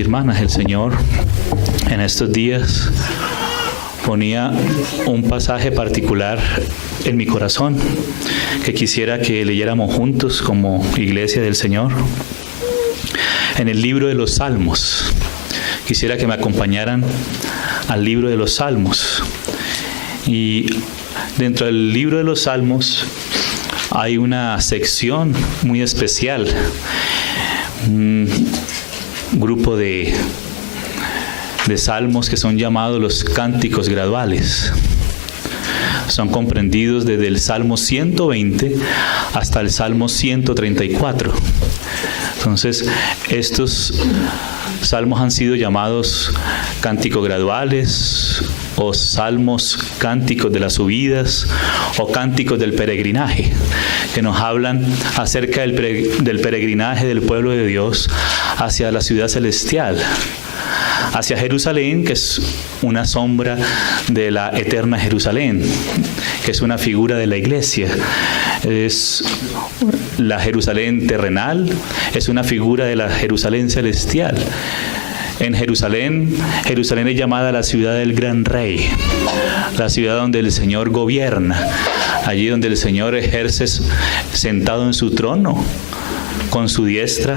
Hermanas, el Señor en estos días ponía un pasaje particular en mi corazón que quisiera que leyéramos juntos como iglesia del Señor. En el libro de los Salmos, quisiera que me acompañaran al libro de los Salmos. Y dentro del libro de los Salmos hay una sección muy especial, un grupo de salmos que son llamados los cánticos graduales. Son comprendidos desde el Salmo 120 hasta el Salmo 134. Entonces, estos salmos han sido llamados cánticos graduales, o salmos cánticos de las subidas, o cánticos del peregrinaje, que nos hablan acerca del peregrinaje del pueblo de Dios hacia la ciudad celestial, hacia Jerusalén, que es una sombra de la eterna Jerusalén, que es una figura de la iglesia. Es la Jerusalén terrenal, es una figura de la Jerusalén celestial. En Jerusalén es llamada la ciudad del gran rey, la ciudad donde el Señor gobierna, allí donde el Señor ejerce sentado en su trono, con su diestra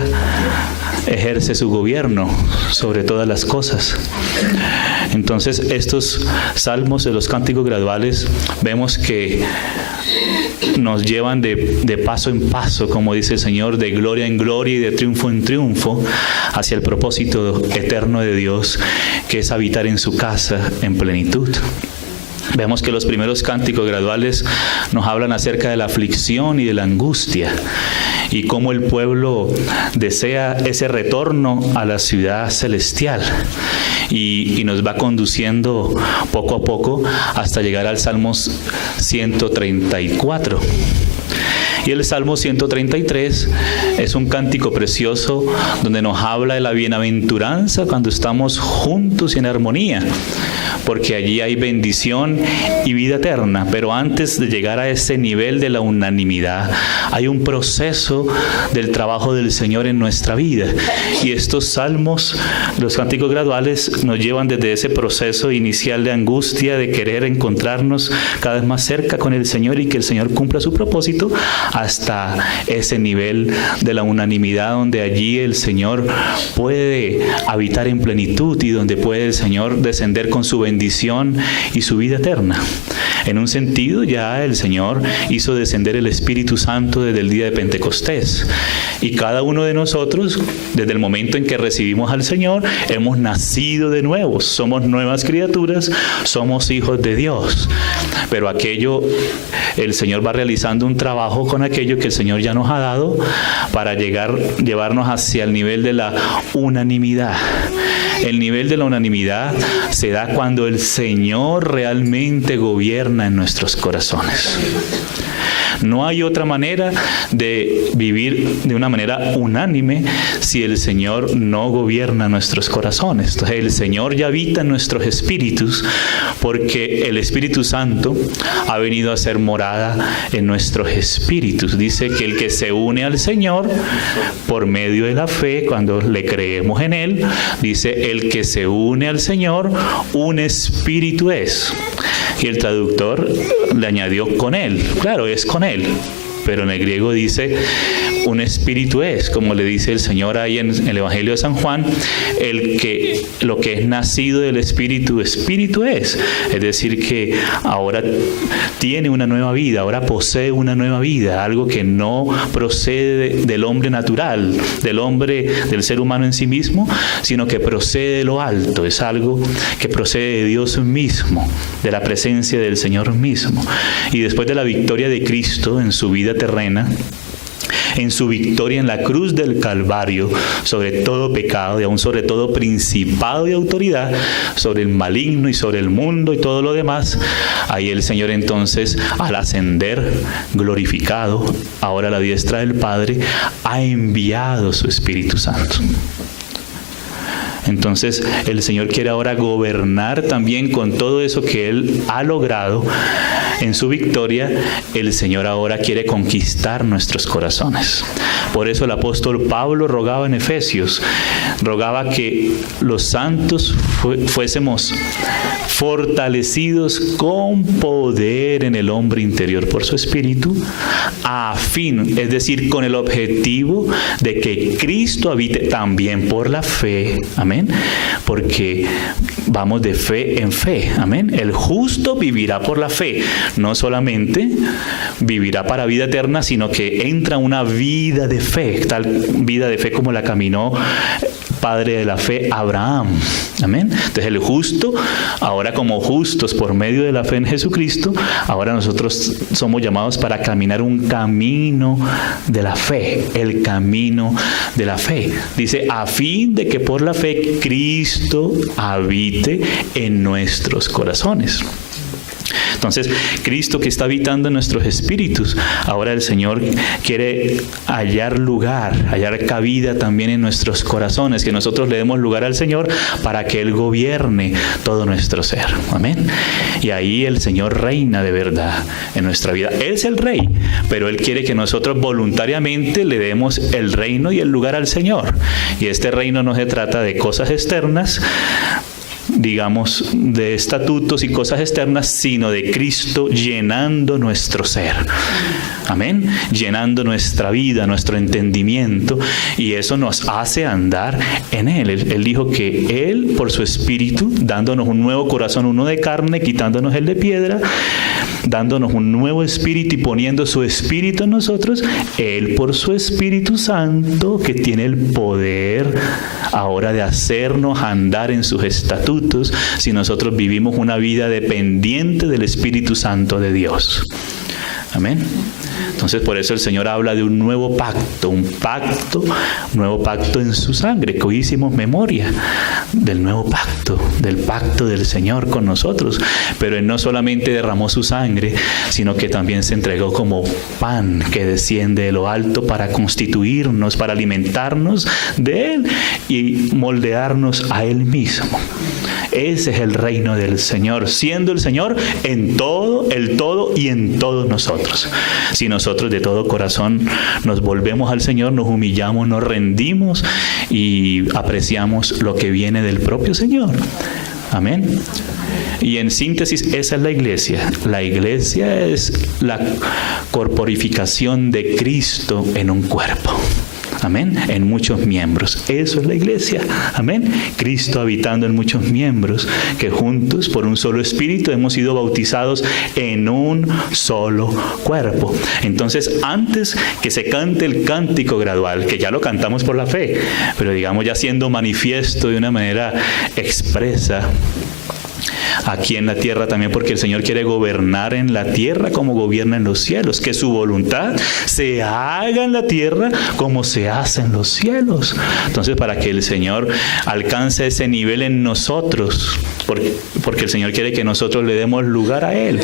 ejerce su gobierno sobre todas las cosas. Entonces, estos salmos de los cánticos graduales vemos que nos llevan de paso en paso, como dice el Señor, de gloria en gloria y de triunfo en triunfo, hacia el propósito eterno de Dios, que es habitar en su casa en plenitud. Vemos que los primeros cánticos graduales nos hablan acerca de la aflicción y de la angustia, y cómo el pueblo desea ese retorno a la ciudad celestial, y nos va conduciendo poco a poco hasta llegar al Salmo 134. Y el Salmo 133 es un cántico precioso donde nos habla de la bienaventuranza cuando estamos juntos y en armonía, porque allí hay bendición y vida eterna. Pero antes de llegar a ese nivel de la unanimidad, hay un proceso del trabajo del Señor en nuestra vida. Y estos salmos, los cánticos graduales, nos llevan desde ese proceso inicial de angustia, de querer encontrarnos cada vez más cerca con el Señor y que el Señor cumpla su propósito, hasta ese nivel de la unanimidad, donde allí el Señor puede habitar en plenitud y donde puede el Señor descender con su bendición y su vida eterna. En un sentido, ya el Señor hizo descender el Espíritu Santo desde el día de Pentecostés, y cada uno de nosotros, desde el momento en que recibimos al Señor, hemos nacido de nuevo, somos nuevas criaturas, somos hijos de Dios. Pero aquello, el Señor va realizando un trabajo con aquello que el Señor ya nos ha dado para llevarnos hacia el nivel de la unanimidad. El nivel de la unanimidad se da cuando el Señor realmente gobierna en nuestros corazones. No hay otra manera de vivir de una manera unánime si el Señor no gobierna nuestros corazones. Entonces, el Señor ya habita en nuestros espíritus, porque el Espíritu Santo ha venido a ser morada en nuestros espíritus. Dice que el que se une al Señor por medio de la fe, cuando le creemos en Él, dice, el que se une al Señor, un espíritu es. Y el traductor le añadió con Él. Claro, es con Él, pero en el griego dice un espíritu es, como le dice el Señor ahí en el Evangelio de San Juan, lo que es nacido del Espíritu, espíritu es. Es decir, que ahora tiene una nueva vida, ahora posee una nueva vida, algo que no procede del hombre natural, del ser humano en sí mismo, sino que procede de lo alto, es algo que procede de Dios mismo, de la presencia del Señor mismo. Y después de la victoria de Cristo en su vida terrena, en su victoria en la cruz del Calvario sobre todo pecado y aún sobre todo principado y autoridad, sobre el maligno y sobre el mundo y todo lo demás, ahí el Señor entonces, al ascender glorificado, ahora a la diestra del Padre, ha enviado su Espíritu Santo. Entonces el Señor quiere ahora gobernar también con todo eso que Él ha logrado en su victoria, el Señor ahora quiere conquistar nuestros corazones. Por eso el apóstol Pablo rogaba en Efesios, rogaba que los santos fuésemos fortalecidos con poder en el hombre interior por su espíritu, a fin, es decir, con el objetivo de que Cristo habite también por la fe, amén, porque vamos de fe en fe, amén. El justo vivirá por la fe, no solamente vivirá para vida eterna, sino que entra una vida de fe, tal vida de fe como la caminó padre de la fe Abraham, amén. Entonces el justo, ahora como justos por medio de la fe en Jesucristo, ahora nosotros somos llamados para caminar un camino de la fe, el camino de la fe. Dice, a fin de que por la fe Cristo habite en nuestros corazones. Entonces, Cristo que está habitando en nuestros espíritus, ahora el Señor quiere hallar lugar, hallar cabida también en nuestros corazones, que nosotros le demos lugar al Señor para que Él gobierne todo nuestro ser. Amén. Y ahí el Señor reina de verdad en nuestra vida. Él es el Rey, pero Él quiere que nosotros voluntariamente le demos el reino y el lugar al Señor. Y este reino no se trata de cosas externas, digamos, de estatutos y cosas externas, sino de Cristo llenando nuestro ser. Amén. Llenando nuestra vida, nuestro entendimiento, y eso nos hace andar en Él. Él dijo que Él, por su Espíritu, dándonos un nuevo corazón, uno de carne, quitándonos el de piedra, dándonos un nuevo espíritu y poniendo su espíritu en nosotros, Él por su Espíritu Santo, que tiene el poder ahora de hacernos andar en sus estatutos, si nosotros vivimos una vida dependiente del Espíritu Santo de Dios. Amén. Entonces por eso el Señor habla de un nuevo pacto, un nuevo pacto en su sangre, que hoy hicimos memoria del nuevo pacto, del pacto del Señor con nosotros. Pero Él no solamente derramó su sangre, sino que también se entregó como pan que desciende de lo alto para constituirnos, para alimentarnos de Él y moldearnos a Él mismo. Ese es el reino del Señor, siendo el Señor en todo, el todo y en todos nosotros. Si nosotros de todo corazón nos volvemos al Señor, nos humillamos, nos rendimos y apreciamos lo que viene del propio Señor. Amén. Y en síntesis, esa es la iglesia. La iglesia es la corporificación de Cristo en un cuerpo. Amén. En muchos miembros. Eso es la iglesia. Amén. Cristo habitando en muchos miembros que juntos por un solo espíritu hemos sido bautizados en un solo cuerpo. Entonces, antes que se cante el cántico gradual, que ya lo cantamos por la fe, pero digamos ya siendo manifiesto de una manera expresa aquí en la tierra también, porque el Señor quiere gobernar en la tierra como gobierna en los cielos, que su voluntad se haga en la tierra como se hace en los cielos. Entonces, para que el Señor alcance ese nivel en nosotros, porque el Señor quiere que nosotros le demos lugar a Él.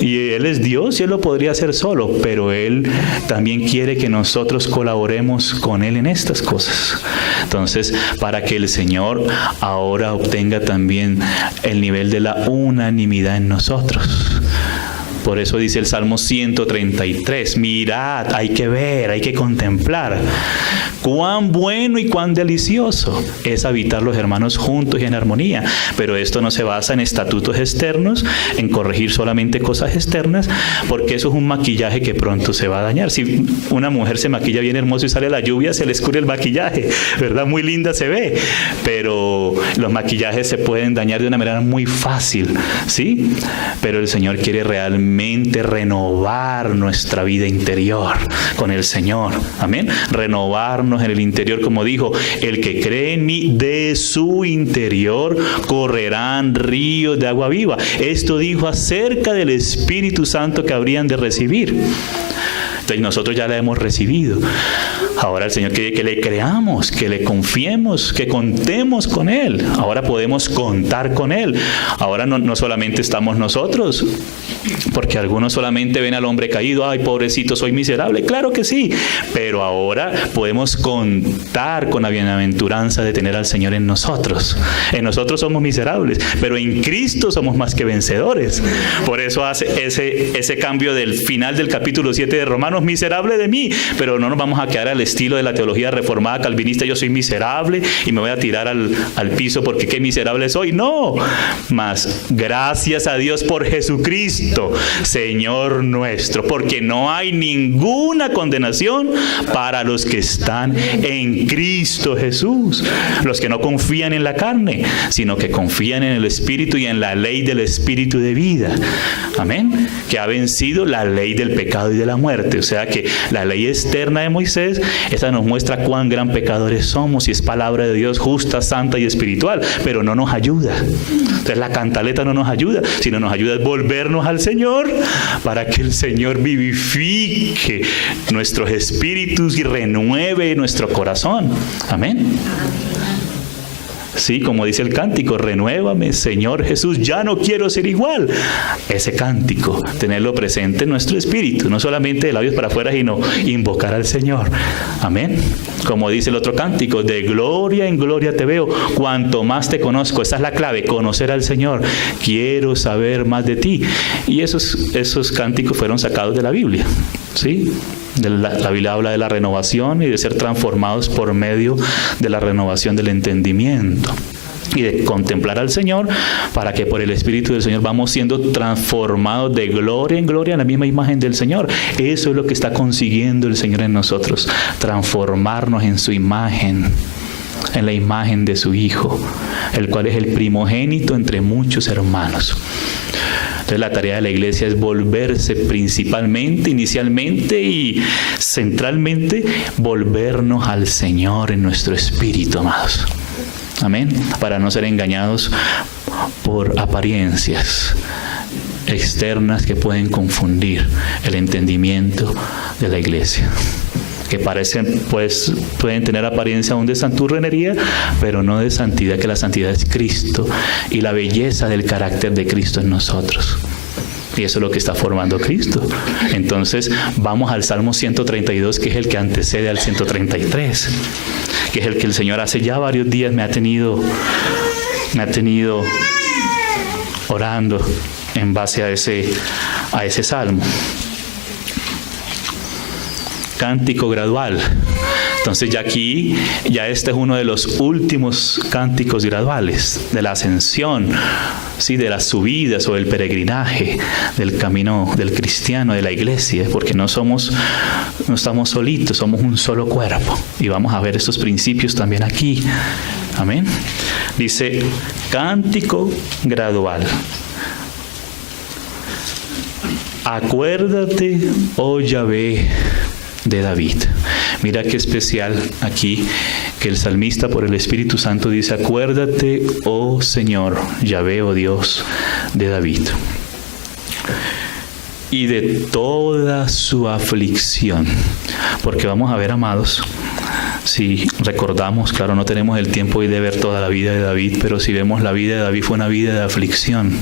Y Él es Dios y Él lo podría hacer solo, pero Él también quiere que nosotros colaboremos con Él en estas cosas. Entonces, para que el Señor ahora obtenga también el nivel de la unanimidad en nosotros. Por eso dice el Salmo 133, mirad, hay que ver, hay que contemplar cuán bueno y cuán delicioso es habitar los hermanos juntos y en armonía. Pero esto no se basa en estatutos externos, en corregir solamente cosas externas, porque eso es un maquillaje que pronto se va a dañar. Si una mujer se maquilla bien hermoso y sale la lluvia, se le escurre el maquillaje, ¿verdad? Muy linda se ve, pero los maquillajes se pueden dañar de una manera muy fácil, ¿sí? Pero el Señor quiere realmente renovar nuestra vida interior con el Señor. Amén. Renovarnos en el interior, como dijo, el que cree en mí, de su interior correrán ríos de agua viva. Esto dijo acerca del Espíritu Santo que habrían de recibir. Entonces nosotros ya la hemos recibido. Ahora el Señor quiere que le creamos, que le confiemos, que contemos con Él. Ahora podemos contar con Él. Ahora no solamente estamos nosotros, porque algunos solamente ven al hombre caído, ay, pobrecito, soy miserable. Claro que sí, pero ahora podemos contar con la bienaventuranza de tener al Señor en nosotros. En nosotros somos miserables, pero en Cristo somos más que vencedores. Por eso hace ese cambio del final del capítulo 7 de Romanos, miserable de mí, pero no nos vamos a quedar al estilo de la teología reformada calvinista, yo soy miserable y me voy a tirar al piso porque qué miserable soy. No, mas gracias a Dios por Jesucristo, Señor nuestro, porque no hay ninguna condenación para los que están en Cristo Jesús, los que no confían en la carne, sino que confían en el Espíritu y en la ley del Espíritu de vida. Amén. Que ha vencido la ley del pecado y de la muerte. O sea que la ley externa de Moisés, esa nos muestra cuán gran pecadores somos y es palabra de Dios justa, santa y espiritual, pero no nos ayuda. Entonces la cantaleta no nos ayuda, sino nos ayuda a volvernos al Señor para que el Señor vivifique nuestros espíritus y renueve nuestro corazón. Amén. Sí, como dice el cántico, renuévame, Señor Jesús, ya no quiero ser igual. Ese cántico, tenerlo presente en nuestro espíritu, no solamente de labios para afuera, sino invocar al Señor. Amén. Como dice el otro cántico, de gloria en gloria te veo, cuanto más te conozco. Esa es la clave, conocer al Señor. Quiero saber más de ti. Y esos cánticos fueron sacados de la Biblia. ¿Sí? La Biblia habla de la renovación y de ser transformados por medio de la renovación del entendimiento y de contemplar al Señor, para que por el Espíritu del Señor vamos siendo transformados de gloria en gloria en la misma imagen del Señor. Eso es lo que está consiguiendo el Señor en nosotros, transformarnos en su imagen, en la imagen de su Hijo, el cual es el primogénito entre muchos hermanos. Entonces la tarea de la iglesia es volverse principalmente, inicialmente y centralmente, volvernos al Señor en nuestro espíritu, amados. Amén. Para no ser engañados por apariencias externas que pueden confundir el entendimiento de la iglesia, que parecen, pues, pueden tener apariencia aún de santurronería, pero no de santidad, que la santidad es Cristo y la belleza del carácter de Cristo en nosotros. Y eso es lo que está formando Cristo. Entonces, vamos al Salmo 132, que es el que antecede al 133, que es el que el Señor hace ya varios días me ha tenido orando en base a ese salmo. Cántico gradual. Entonces ya este es uno de los últimos cánticos graduales de la ascensión, ¿sí? De las subidas o del peregrinaje del camino del cristiano, de la iglesia, porque no estamos solitos, somos un solo cuerpo. Y vamos a ver estos principios también aquí. Amén. Dice, cántico gradual. Acuérdate, oh Yahvé, de David. Mira qué especial aquí que el salmista por el Espíritu Santo dice, acuérdate, oh Señor, Yahvé, oh Dios, de David, y de toda su aflicción. Porque vamos a ver, amados, si recordamos, claro, no tenemos el tiempo hoy de ver toda la vida de David, pero si vemos la vida de David, fue una vida de aflicción.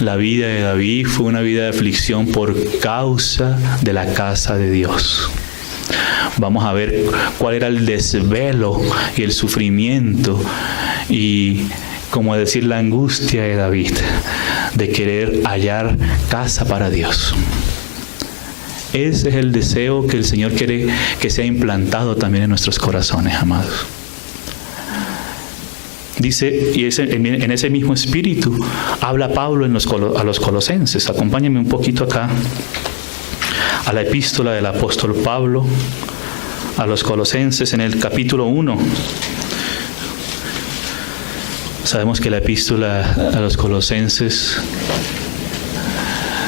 La vida de David fue una vida de aflicción por causa de la casa de Dios. Vamos a ver cuál era el desvelo y el sufrimiento y, como decir, la angustia de David de querer hallar casa para Dios. Ese es el deseo que el Señor quiere que sea implantado también en nuestros corazones, amados. Dice, y en ese mismo espíritu habla Pablo a los colosenses. Acompáñenme un poquito acá a la epístola del apóstol Pablo a los colosenses en el capítulo 1. Sabemos que la epístola a los colosenses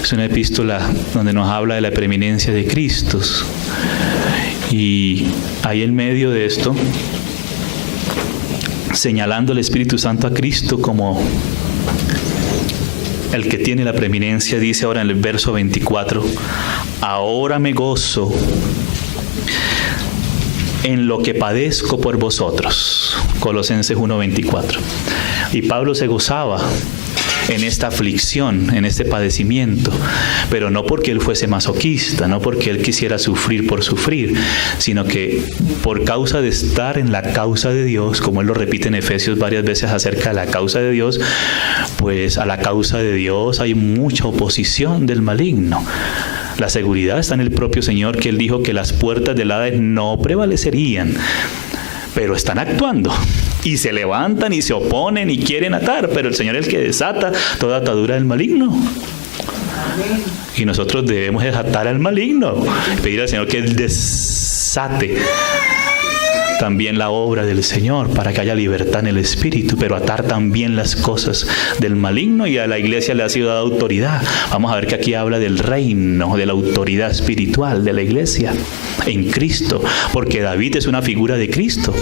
es una epístola donde nos habla de la preeminencia de Cristo. Y ahí en medio de esto, señalando el Espíritu Santo a Cristo como el que tiene la preeminencia, dice ahora en el verso 24, ahora me gozo en lo que padezco por vosotros. Colosenses 1:24. Y Pablo se gozaba en esta aflicción, en este padecimiento, pero no porque él fuese masoquista, no porque él quisiera sufrir por sufrir, sino que por causa de estar en la causa de Dios, como él lo repite en Efesios varias veces acerca de la causa de Dios, pues a la causa de Dios hay mucha oposición del maligno. La seguridad está en el propio Señor, que él dijo que las puertas del Hades no prevalecerían, pero están actuando. Y se levantan y se oponen y quieren atar, pero el Señor es el que desata toda atadura del maligno. Y nosotros debemos desatar al maligno, pedir al Señor que Él desate también la obra del Señor para que haya libertad en el Espíritu, pero atar también las cosas del maligno, y a la iglesia le ha sido dada autoridad. Vamos a ver que aquí habla del reino, de la autoridad espiritual de la iglesia en Cristo, porque David es una figura de Cristo.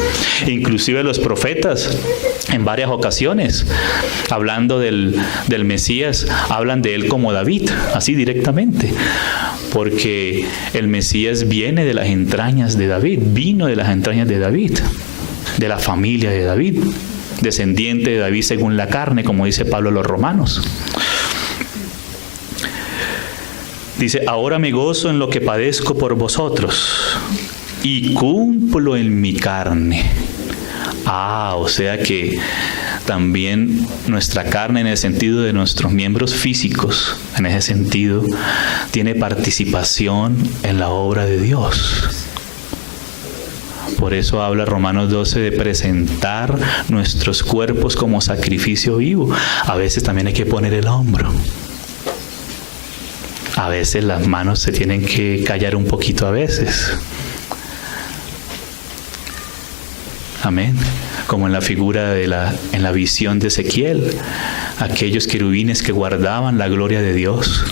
Inclusive los profetas en varias ocasiones, hablando del Mesías, hablan de él como David, así directamente, porque el Mesías viene de las entrañas de David, vino de las entrañas de David, de la familia de David, descendiente de David según la carne, como dice Pablo a los Romanos. Dice, ahora me gozo en lo que padezco por vosotros y cumplo en mi carne. O sea que también nuestra carne, en el sentido de nuestros miembros físicos, en ese sentido, tiene participación en la obra de Dios. Por eso habla Romanos 12 de presentar nuestros cuerpos como sacrificio vivo. A veces también hay que poner el hombro. A veces las manos se tienen que callar un poquito a veces. Amén. Como en la figura en la visión de Ezequiel, aquellos querubines que guardaban la gloria de Dios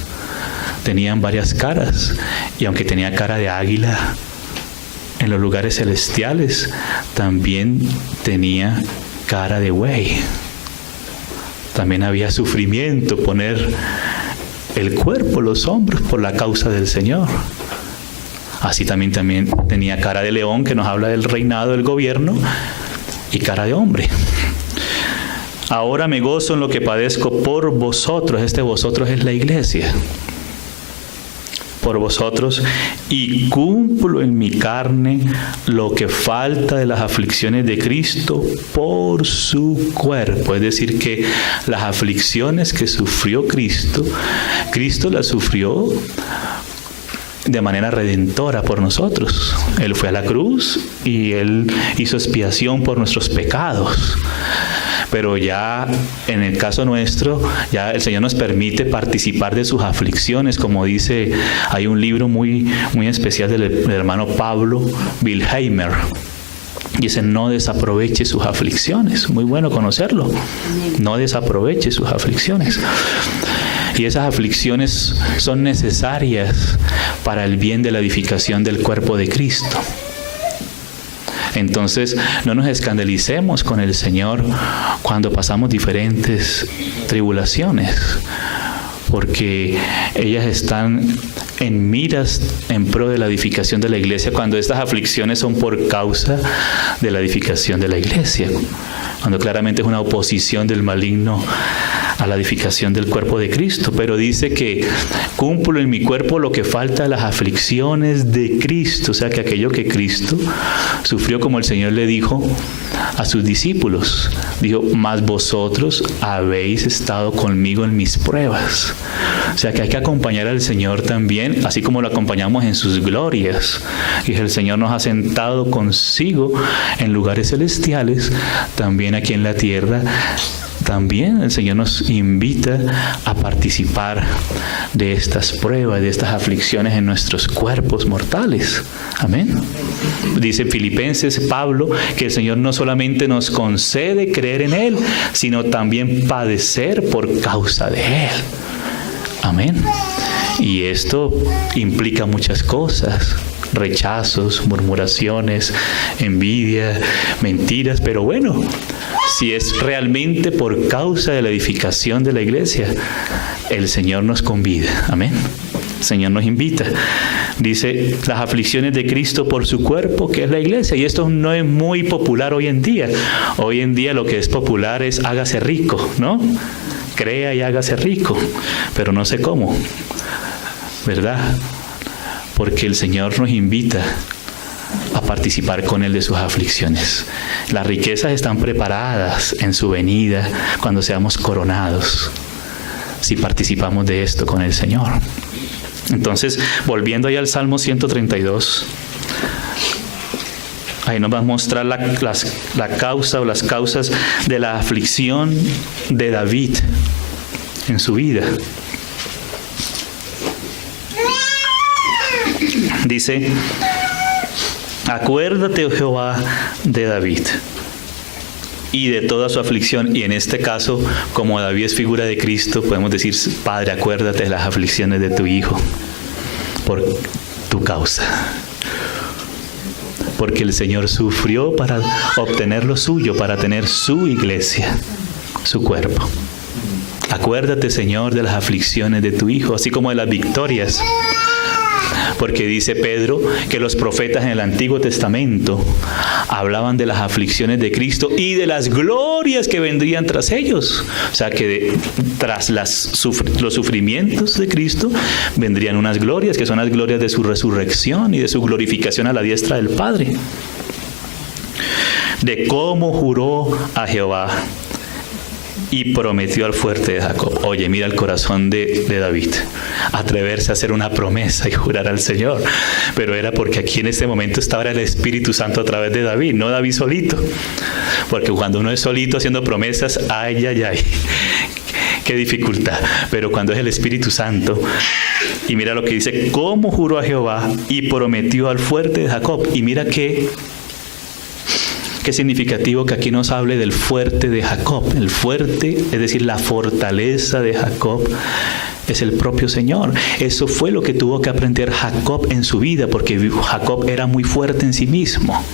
tenían varias caras, y aunque tenía cara de águila en los lugares celestiales, también tenía cara de buey. También había sufrimiento, poner el cuerpo, los hombros por la causa del Señor. Así también tenía cara de león, que nos habla del reinado, del gobierno, y cara de hombre. Ahora me gozo en lo que padezco por vosotros. Este vosotros es la iglesia. Por vosotros, y cumplo en mi carne lo que falta de las aflicciones de Cristo por su cuerpo. Es decir, que las aflicciones que sufrió Cristo las sufrió de manera redentora por nosotros. Él fue a la cruz y Él hizo expiación por nuestros pecados. Pero ya en el caso nuestro, ya el Señor nos permite participar de sus aflicciones, como dice, hay un libro muy especial del hermano Pablo Wilheimer. Dice, no desaproveche sus aflicciones. Muy bueno conocerlo. No desaproveche sus aflicciones. Y esas aflicciones son necesarias para el bien de la edificación del cuerpo de Cristo. Entonces, no nos escandalicemos con el Señor cuando pasamos diferentes tribulaciones, porque ellas están en miras en pro de la edificación de la iglesia, cuando estas aflicciones son por causa de la edificación de la iglesia, cuando claramente es una oposición del maligno a la edificación del cuerpo de Cristo. Pero dice que cumplo en mi cuerpo lo que falta de las aflicciones de Cristo, o sea que aquello que Cristo sufrió, como el Señor le dijo a sus discípulos, dijo, mas vosotros habéis estado conmigo en mis pruebas. O sea que hay que acompañar al Señor también, así como lo acompañamos en sus glorias, y el Señor nos ha sentado consigo en lugares celestiales, también aquí en la tierra. También el Señor nos invita a participar de estas pruebas, de estas aflicciones en nuestros cuerpos mortales. Amén. Dice Filipenses Pablo que el Señor no solamente nos concede creer en Él, sino también padecer por causa de Él. Amén. Y esto implica muchas cosas, rechazos, murmuraciones, envidia, mentiras, pero bueno, si es realmente por causa de la edificación de la iglesia, el Señor nos convida, amén. El Señor nos invita. Dice, las aflicciones de Cristo por su cuerpo, que es la iglesia. Y esto no es muy popular hoy en día. Hoy en día lo que es popular es hágase rico, ¿no? Crea y hágase rico. Pero no sé cómo, ¿verdad? Porque el Señor nos invita a participar con Él de sus aflicciones. Las riquezas están preparadas en su venida cuando seamos coronados, si participamos de esto con el Señor. Entonces, volviendo ahí al Salmo 132, ahí nos va a mostrar la causa o las causas de la aflicción de David en su vida. Dice, acuérdate, oh Jehová, de David y de toda su aflicción. Y en este caso, como David es figura de Cristo, podemos decir, Padre, acuérdate de las aflicciones de tu Hijo por tu causa. Porque el Señor sufrió para obtener lo suyo, para tener su iglesia, su cuerpo. Acuérdate, Señor, de las aflicciones de tu Hijo, así como de las victorias. Porque dice Pedro que los profetas en el Antiguo Testamento hablaban de las aflicciones de Cristo y de las glorias que vendrían tras ellos. O sea que tras los sufrimientos de Cristo vendrían unas glorias, que son las glorias de su resurrección y de su glorificación a la diestra del Padre. De cómo juró a Jehová y prometió al fuerte de Jacob. Oye, mira el corazón de David. Atreverse a hacer una promesa y jurar al Señor. Pero era porque aquí en este momento estaba el Espíritu Santo a través de David, no David solito. Porque cuando uno es solito haciendo promesas, ay, ay, ay, qué dificultad. Pero cuando es el Espíritu Santo, y mira lo que dice, cómo juró a Jehová y prometió al fuerte de Jacob. Y mira qué significativo que aquí nos hable del fuerte de Jacob. El fuerte, es decir, la fortaleza de Jacob, es el propio Señor. Eso fue lo que tuvo que aprender Jacob en su vida, porque Jacob era muy fuerte en sí mismo.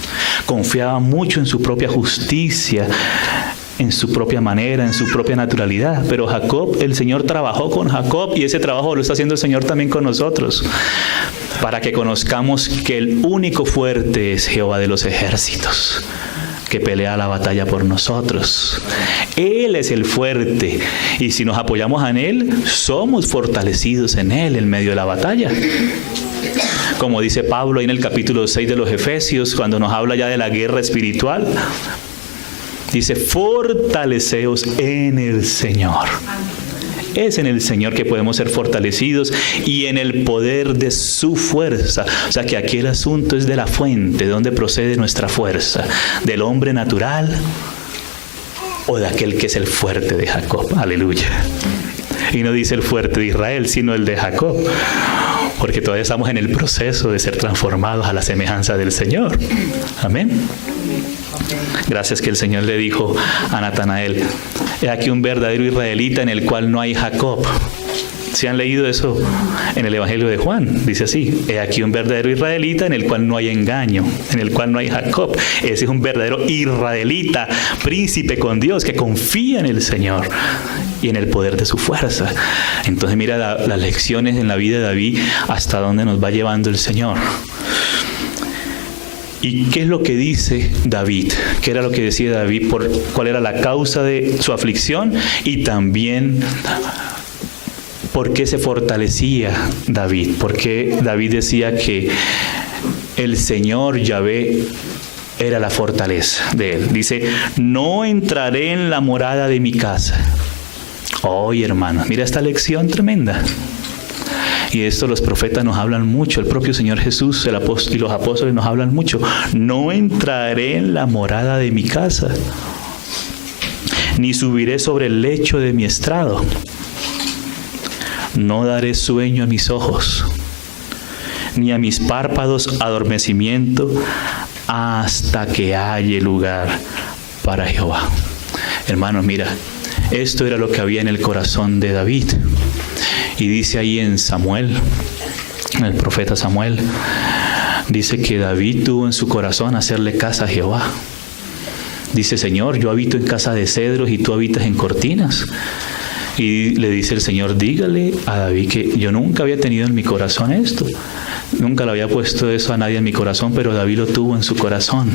Confiaba mucho en su propia justicia, en su propia manera, en su propia naturalidad. Pero Jacob, el Señor trabajó con Jacob, y ese trabajo lo está haciendo el Señor también con nosotros, para que conozcamos que el único fuerte es Jehová de los ejércitos, que pelea la batalla por nosotros. Él es el fuerte, y si nos apoyamos en Él, somos fortalecidos en Él en medio de la batalla. Como dice Pablo ahí en el capítulo 6 de los Efesios, cuando nos habla ya de la guerra espiritual, dice, fortaleceos en el Señor. Es en el Señor que podemos ser fortalecidos y en el poder de su fuerza. O sea que aquí el asunto es de la fuente, de donde procede nuestra fuerza, del hombre natural o de aquel que es el fuerte de Jacob. Aleluya. Y no dice el fuerte de Israel, sino el de Jacob, porque todavía estamos en el proceso de ser transformados a la semejanza del Señor. Amén. Gracias que el Señor le dijo a Natanael, he aquí un verdadero israelita en el cual no hay Jacob. ¿Sí han leído eso en el Evangelio de Juan? Dice así, he aquí un verdadero israelita en el cual no hay engaño, en el cual no hay Jacob. Ese es un verdadero israelita, príncipe con Dios, que confía en el Señor y en el poder de su fuerza. Entonces mira las lecciones en la vida de David, hasta dónde nos va llevando el Señor. ¿Y qué es lo que dice David? ¿Qué era lo que decía David? ¿Cuál era la causa de su aflicción? Y también, ¿por qué se fortalecía David? Porque David decía que el Señor Yahvé era la fortaleza de él. Dice, no entraré en la morada de mi casa. Oye, hermanos, mira esta lección tremenda. Y de esto los profetas nos hablan mucho, el propio Señor Jesús y los apóstoles nos hablan mucho. No entraré en la morada de mi casa, ni subiré sobre el lecho de mi estrado. No daré sueño a mis ojos, ni a mis párpados adormecimiento, hasta que halle lugar para Jehová. Hermanos, mira, esto era lo que había en el corazón de David. Y dice ahí en Samuel, en el profeta Samuel, dice que David tuvo en su corazón hacerle casa a Jehová. Dice, Señor, yo habito en casa de cedros y tú habitas en cortinas. Y le dice el Señor, dígale a David que yo nunca había tenido en mi corazón esto. Nunca le había puesto eso a nadie en mi corazón, pero David lo tuvo en su corazón.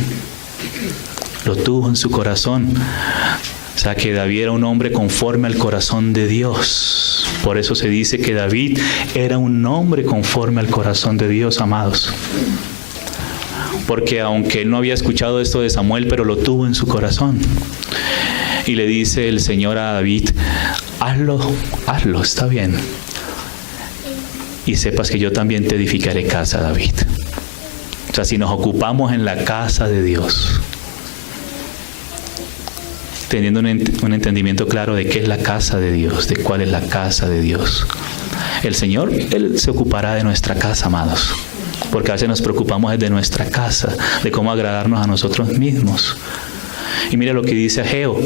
Lo tuvo en su corazón. O sea, que David era un hombre conforme al corazón de Dios. Por eso se dice que David era un hombre conforme al corazón de Dios, amados. Porque aunque él no había escuchado esto de Samuel, pero lo tuvo en su corazón. Y le dice el Señor a David, hazlo, está bien. Y sepas que yo también te edificaré casa, David. O sea, si nos ocupamos en la casa de Dios, teniendo un entendimiento claro de qué es la casa de Dios, de cuál es la casa de Dios, el Señor, Él se ocupará de nuestra casa, amados. Porque a veces nos preocupamos de nuestra casa, de cómo agradarnos a nosotros mismos. Y mira lo que dice Ageo.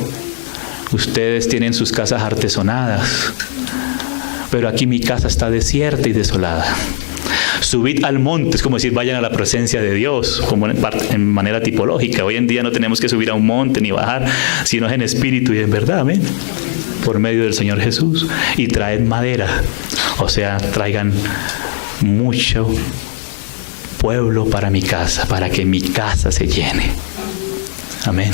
Ustedes tienen sus casas artesonadas, pero aquí mi casa está desierta y desolada. Subid al monte, es como decir, vayan a la presencia de Dios, como en manera tipológica. Hoy en día no tenemos que subir a un monte ni bajar, sino en espíritu y en verdad, amén, por medio del Señor Jesús. Y traed madera, o sea, traigan mucho pueblo para mi casa, para que mi casa se llene. Amén.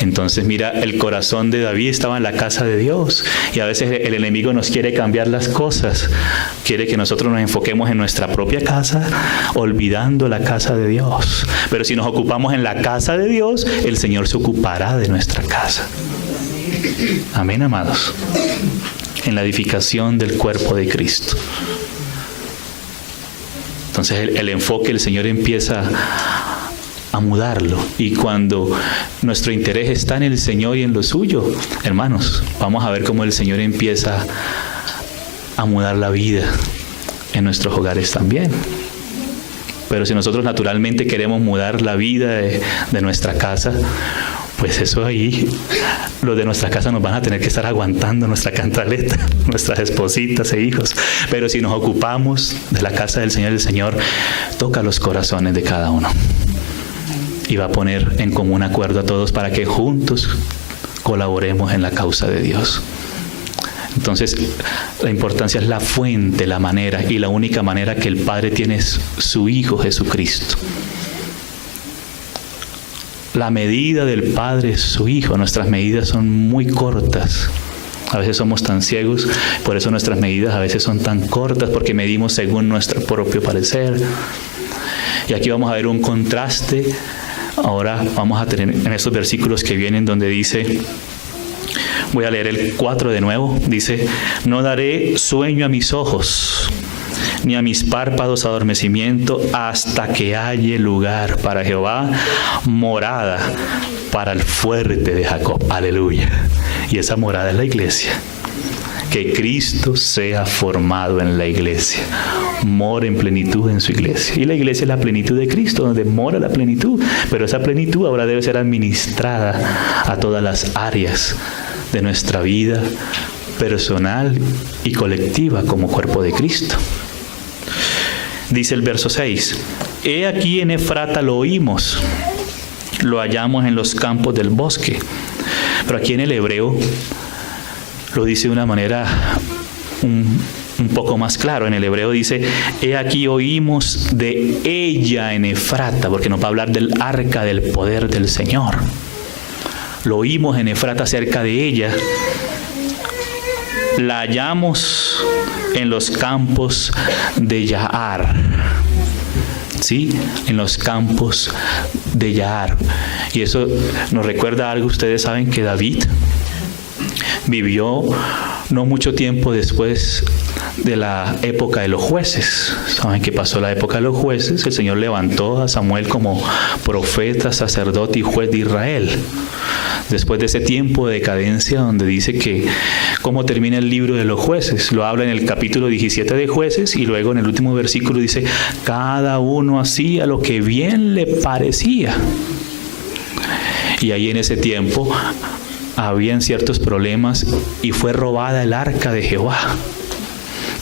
Entonces mira, el corazón de David estaba en la casa de Dios, y a veces el enemigo nos quiere cambiar las cosas, quiere que nosotros nos enfoquemos en nuestra propia casa, olvidando la casa de Dios. Pero si nos ocupamos en la casa de Dios, el Señor se ocupará de nuestra casa. Amén, amados. En la edificación del cuerpo de Cristo. Entonces el enfoque, el Señor empieza a mudarlo. Y cuando nuestro interés está en el Señor y en lo suyo, hermanos, vamos a ver cómo el Señor empieza a mudar la vida en nuestros hogares también. Pero si nosotros naturalmente queremos mudar la vida de nuestra casa, pues eso ahí, los de nuestra casa nos van a tener que estar aguantando nuestra cantaleta, nuestras espositas e hijos. Pero si nos ocupamos de la casa del Señor, el Señor toca los corazones de cada uno. Y va a poner en común acuerdo a todos para que juntos colaboremos en la causa de Dios. Entonces, la importancia es la fuente, la manera, y la única manera que el Padre tiene es su Hijo Jesucristo. La medida del Padre es su Hijo. Nuestras medidas son muy cortas. A veces somos tan ciegos, por eso nuestras medidas a veces son tan cortas, porque medimos según nuestro propio parecer. Y aquí vamos a ver un contraste. Ahora vamos a tener en estos versículos que vienen donde dice, voy a leer el 4 de nuevo, dice, no daré sueño a mis ojos, ni a mis párpados adormecimiento, hasta que halle lugar para Jehová, morada para el fuerte de Jacob. Aleluya. Y esa morada es la iglesia. Que Cristo sea formado en la iglesia, mora en plenitud en su iglesia. Y la iglesia es la plenitud de Cristo, donde mora la plenitud. Pero esa plenitud ahora debe ser administrada a todas las áreas de nuestra vida personal y colectiva como cuerpo de Cristo. Dice el verso 6, he aquí en Efrata lo oímos, lo hallamos en los campos del bosque. Pero aquí en el hebreo lo dice de una manera un poco más claro. En el hebreo dice, he aquí oímos de ella en Efrata, porque nos va a hablar del arca del poder del Señor. Lo oímos en Efrata acerca de ella. La hallamos en los campos de Yaar. ¿Sí? En los campos de Yaar. Y eso nos recuerda algo. Ustedes saben que David vivió no mucho tiempo después de la época de los jueces. Saben que pasó la época de los jueces, el Señor levantó a Samuel como profeta, sacerdote y juez de Israel. Después de ese tiempo de decadencia, donde dice que cómo termina el libro de los jueces, lo habla en el capítulo 17 de Jueces, y luego en el último versículo dice, cada uno hacía lo que bien le parecía. Y ahí en ese tiempo habían ciertos problemas y fue robada el arca de Jehová.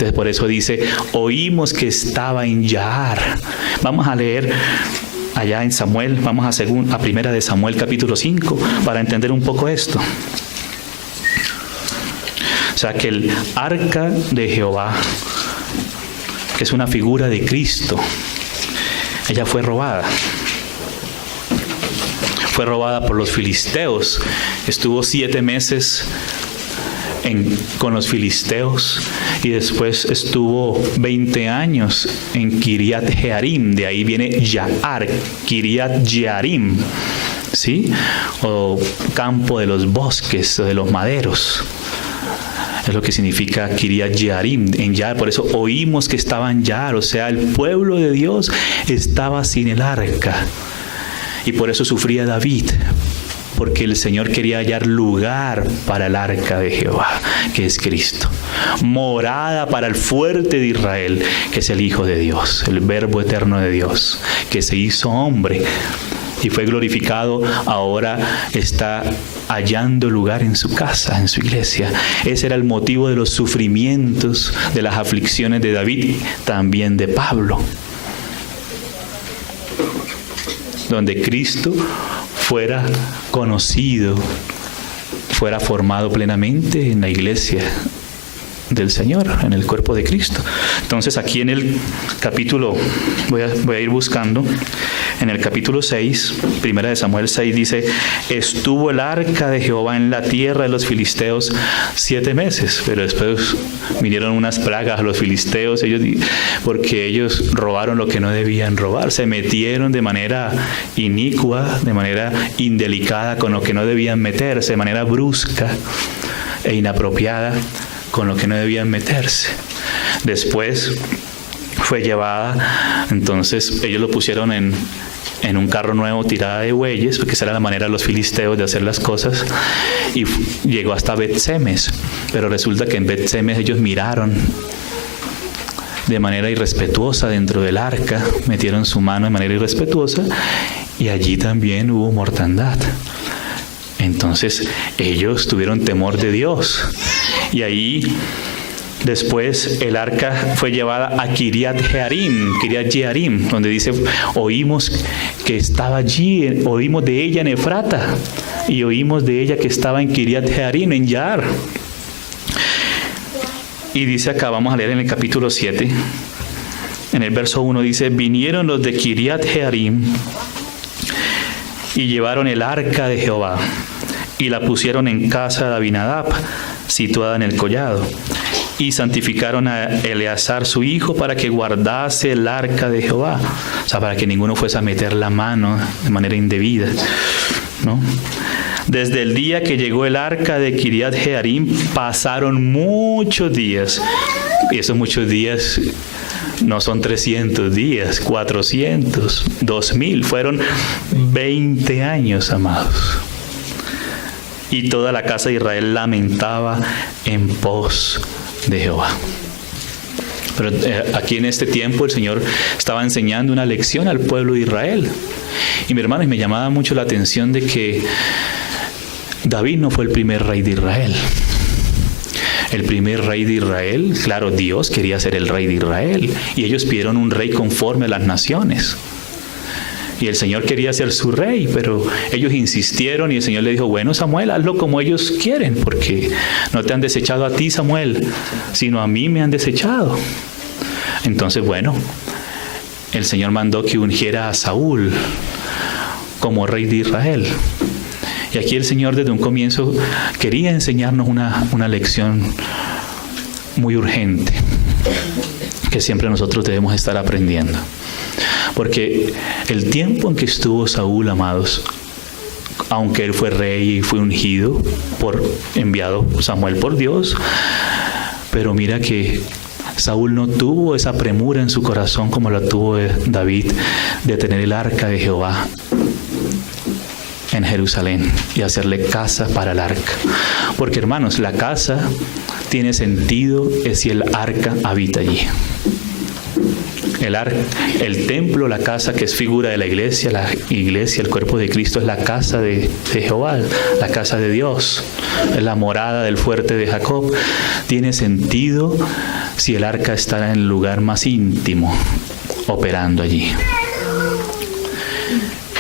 Entonces por eso dice, oímos que estaba en Yahar. Vamos a leer allá en Samuel, vamos a primera de Samuel capítulo 5 para entender un poco esto. O sea que el arca de Jehová, que es una figura de Cristo, ella fue robada. Fue robada por los filisteos. Estuvo 7 meses con los filisteos y después estuvo 20 años en Kiriat Jearim. De ahí viene Yahar, Kiriat Jearim, ¿sí? O campo de los bosques o de los maderos. Es lo que significa Kiriat Jearim en Yahar. Por eso oímos que estaba en Yahar. O sea, el pueblo de Dios estaba sin el arca. Y por eso sufría David, porque el Señor quería hallar lugar para el arca de Jehová, que es Cristo. Morada para el fuerte de Israel, que es el Hijo de Dios, el Verbo eterno de Dios, que se hizo hombre y fue glorificado. Ahora está hallando lugar en su casa, en su iglesia. Ese era el motivo de los sufrimientos, de las aflicciones de David, también de Pablo. Donde Cristo fuera conocido, fuera formado plenamente en la iglesia del Señor, en el cuerpo de Cristo. Entonces aquí en el capítulo, voy a ir buscando, en el capítulo 6, primera de Samuel 6, dice, estuvo el arca de Jehová en la tierra de los filisteos 7 meses, pero después vinieron unas plagas a los filisteos, porque ellos robaron lo que no debían robar, se metieron de manera inicua, de manera indelicada con lo que no debían meterse, de manera brusca e inapropiada con lo que no debían meterse. Después fue llevada, entonces ellos lo pusieron en un carro nuevo tirada de bueyes, porque esa era la manera de los filisteos de hacer las cosas, y llegó hasta Bet-Semes. Pero resulta que en Bet-Semes ellos miraron de manera irrespetuosa dentro del arca, metieron su mano de manera irrespetuosa, y allí también hubo mortandad. Entonces ellos tuvieron temor de Dios, y ahí después el arca fue llevada a Kiriat Jearim, donde dice, oímos que estaba allí, oímos de ella en Efrata, y oímos de ella que estaba en Kiriat Jearim, en Yahar. Y dice acá, vamos a leer en el capítulo 7, en el verso 1 dice, vinieron los de Kiriat Jearim y llevaron el arca de Jehová y la pusieron en casa de Abinadab, situada en el collado, y santificaron a Eleazar su hijo para que guardase el arca de Jehová, o sea, para que ninguno fuese a meter la mano de manera indebida, ¿no? Desde el día que llegó el arca de Kiriat Jearim pasaron muchos días, y esos muchos días no son 300 días, 400, 2000, fueron 20 años, amados. Y toda la casa de Israel lamentaba en pos de Jehová. Pero aquí en este tiempo el Señor estaba enseñando una lección al pueblo de Israel. Y mi hermano, me llamaba mucho la atención de que David no fue el primer rey de Israel. El primer rey de Israel, claro, Dios quería ser el rey de Israel, y ellos pidieron un rey conforme a las naciones. Y el Señor quería ser su rey, pero ellos insistieron y el Señor le dijo, bueno, Samuel, hazlo como ellos quieren, porque no te han desechado a ti, Samuel, sino a mí me han desechado. Entonces, bueno, el Señor mandó que ungiera a Saúl como rey de Israel. Y aquí el Señor desde un comienzo quería enseñarnos una lección muy urgente, que siempre nosotros debemos estar aprendiendo. Porque el tiempo en que estuvo Saúl, amados, aunque él fue rey y fue ungido, enviado Samuel por Dios, pero mira que Saúl no tuvo esa premura en su corazón como la tuvo David de tener el arca de Jehová en Jerusalén y hacerle casa para el arca. Porque, hermanos, la casa tiene sentido si el arca habita allí. El templo, la casa, que es figura de la iglesia, el cuerpo de Cristo, es la casa de Jehová, la casa de Dios, es la morada del fuerte de Jacob. Tiene sentido si el arca está en el lugar más íntimo, operando allí.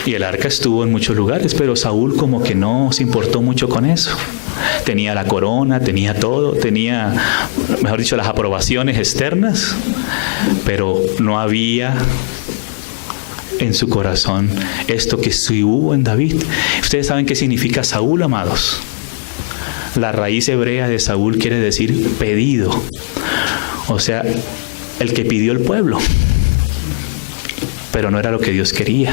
Y el arca estuvo en muchos lugares, pero Saúl como que no se importó mucho con eso. Tenía la corona, tenía todo, tenía, mejor dicho, las aprobaciones externas, pero no había en su corazón esto que sí hubo en David. Ustedes saben qué significa Saúl, amados. La raíz hebrea de Saúl quiere decir pedido, o sea, el que pidió el pueblo, pero no era lo que Dios quería.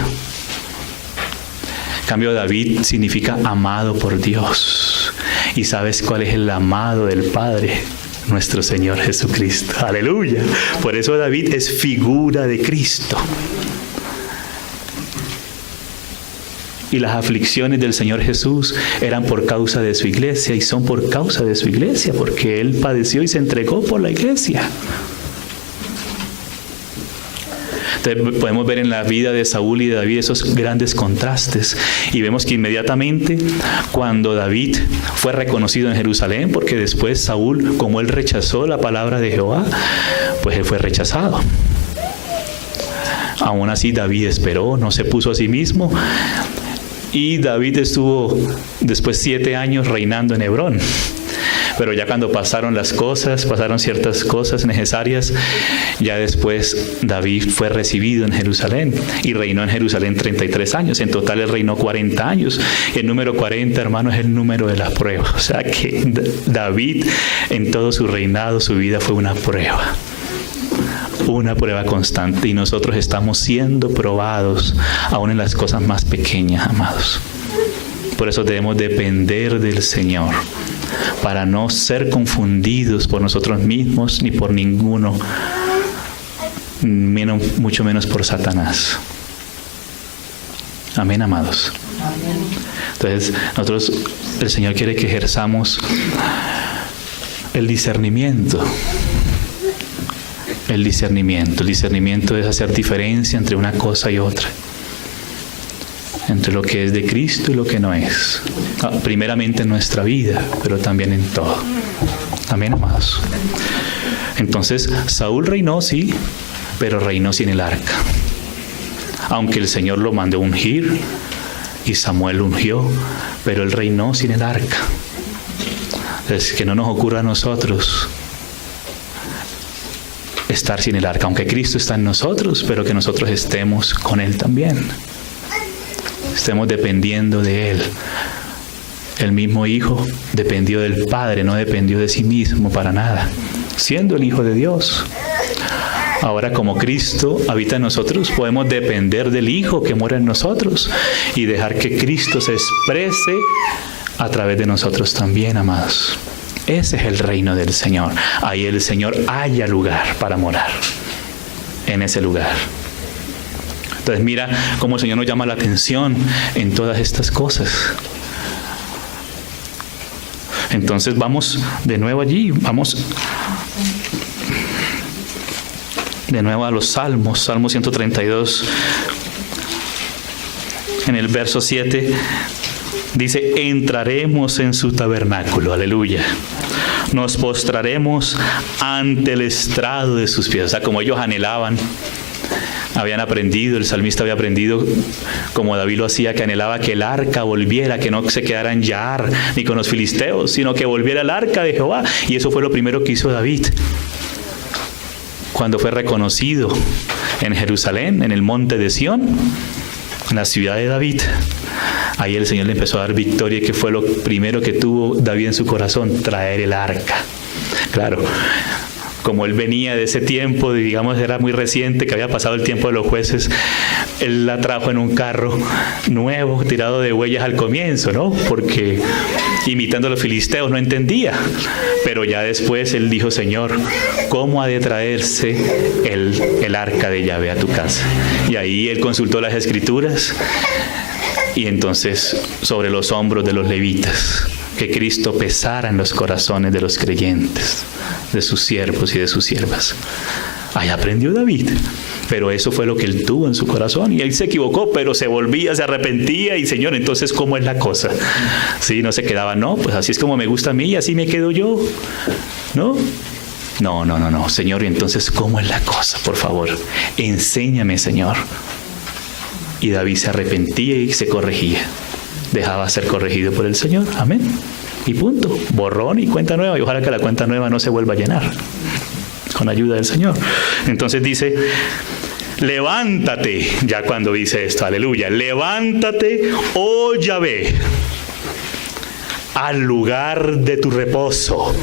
En cambio, David significa amado por Dios. ¿Y sabes cuál es el amado del Padre? Nuestro Señor Jesucristo. ¡Aleluya! Por eso David es figura de Cristo. Y las aflicciones del Señor Jesús eran por causa de su iglesia y son por causa de su iglesia, porque Él padeció y se entregó por la iglesia. Entonces podemos ver en la vida de Saúl y de David esos grandes contrastes, y vemos que inmediatamente cuando David fue reconocido en Jerusalén, porque después Saúl, como él rechazó la palabra de Jehová, pues él fue rechazado. Aún así David esperó, no se puso a sí mismo, y David estuvo después 7 años reinando en Hebrón. Pero ya cuando pasaron ciertas cosas necesarias, ya después David fue recibido en Jerusalén y reinó en Jerusalén 33 años. En total él reinó 40 años. El número 40, hermanos, es el número de las pruebas. O sea que David, en todo su reinado, su vida fue una prueba constante, y nosotros estamos siendo probados aún en las cosas más pequeñas, amados. Por eso debemos depender del Señor, para no ser confundidos por nosotros mismos ni por ninguno, mucho menos por Satanás. Amén, amados. Entonces, el Señor quiere que ejerzamos el discernimiento. El discernimiento es hacer diferencia entre una cosa y otra, entre lo que es de Cristo y lo que no es. Primeramente en nuestra vida, pero también en todo. Amén, amados. Entonces, Saúl reinó, sí, pero reinó sin el arca. Aunque el Señor lo mandó ungir y Samuel ungió, pero él reinó sin el arca. Es que no nos ocurra a nosotros estar sin el arca, aunque Cristo está en nosotros, pero que nosotros estemos con Él también. Estemos dependiendo de Él. El mismo Hijo dependió del Padre, no dependió de sí mismo para nada, siendo el Hijo de Dios. Ahora, como Cristo habita en nosotros, podemos depender del Hijo que muere en nosotros y dejar que Cristo se exprese a través de nosotros también, amados. Ese es el reino del Señor. Ahí el Señor halla lugar para morar, en ese lugar. Entonces mira cómo el Señor nos llama la atención en todas estas cosas. Entonces vamos de nuevo allí, vamos de nuevo a los Salmos, Salmo 132, en el verso 7, dice: entraremos en su tabernáculo, aleluya. Nos postraremos ante el estrado de sus pies. O sea, como ellos anhelaban, habían aprendido, el salmista había aprendido, como David lo hacía, que anhelaba que el arca volviera, que no se quedara en Yaar ni con los filisteos, sino que volviera el arca de Jehová. Y eso fue lo primero que hizo David cuando fue reconocido en Jerusalén, en el monte de Sión, en la ciudad de David. Ahí el Señor le empezó a dar victoria, que fue lo primero que tuvo David en su corazón: traer el arca. Claro, como él venía de ese tiempo, digamos, era muy reciente, que había pasado el tiempo de los jueces, él la trajo en un carro nuevo, tirado de huellas al comienzo, ¿no? Porque imitando a los filisteos no entendía. Pero ya después él dijo: Señor, ¿cómo ha de traerse el arca de Yahvé a tu casa? Y ahí él consultó las Escrituras, y entonces sobre los hombros de los levitas, que Cristo pesara en los corazones de los creyentes, de sus siervos y de sus siervas. Ahí aprendió David, pero eso fue lo que él tuvo en su corazón, y él se equivocó, pero se volvía, se arrepentía, y Señor, entonces ¿cómo es la cosa? Sí, no se quedaba, no, pues así es como me gusta a mí y así me quedo yo, ¿no? No, Señor, y entonces, ¿cómo es la cosa? Por favor, enséñame, Señor. Y David se arrepentía y se corregía. Dejaba ser corregido por el Señor. Amén. Y punto. Borrón y cuenta nueva. Y ojalá que la cuenta nueva no se vuelva a llenar. Con ayuda del Señor. Entonces dice, levántate. Ya cuando dice esto, aleluya. Levántate, oh Yahvé, al lugar de tu reposo.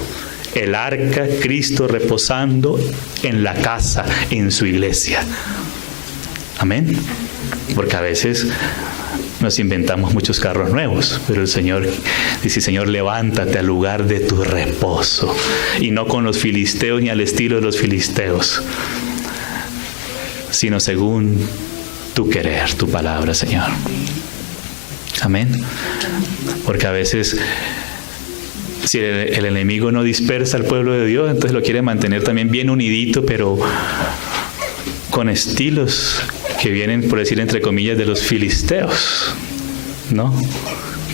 El arca, Cristo reposando en la casa, en su iglesia. Amén. Porque a veces nos inventamos muchos carros nuevos, pero el Señor dice, Señor, levántate al lugar de tu reposo, y no con los filisteos ni al estilo de los filisteos, sino según tu querer, tu palabra, Señor. Amén. Porque a veces, si el enemigo no dispersa al pueblo de Dios, entonces lo quiere mantener también bien unidito, pero con estilos que vienen, por decir entre comillas, de los filisteos, ¿no?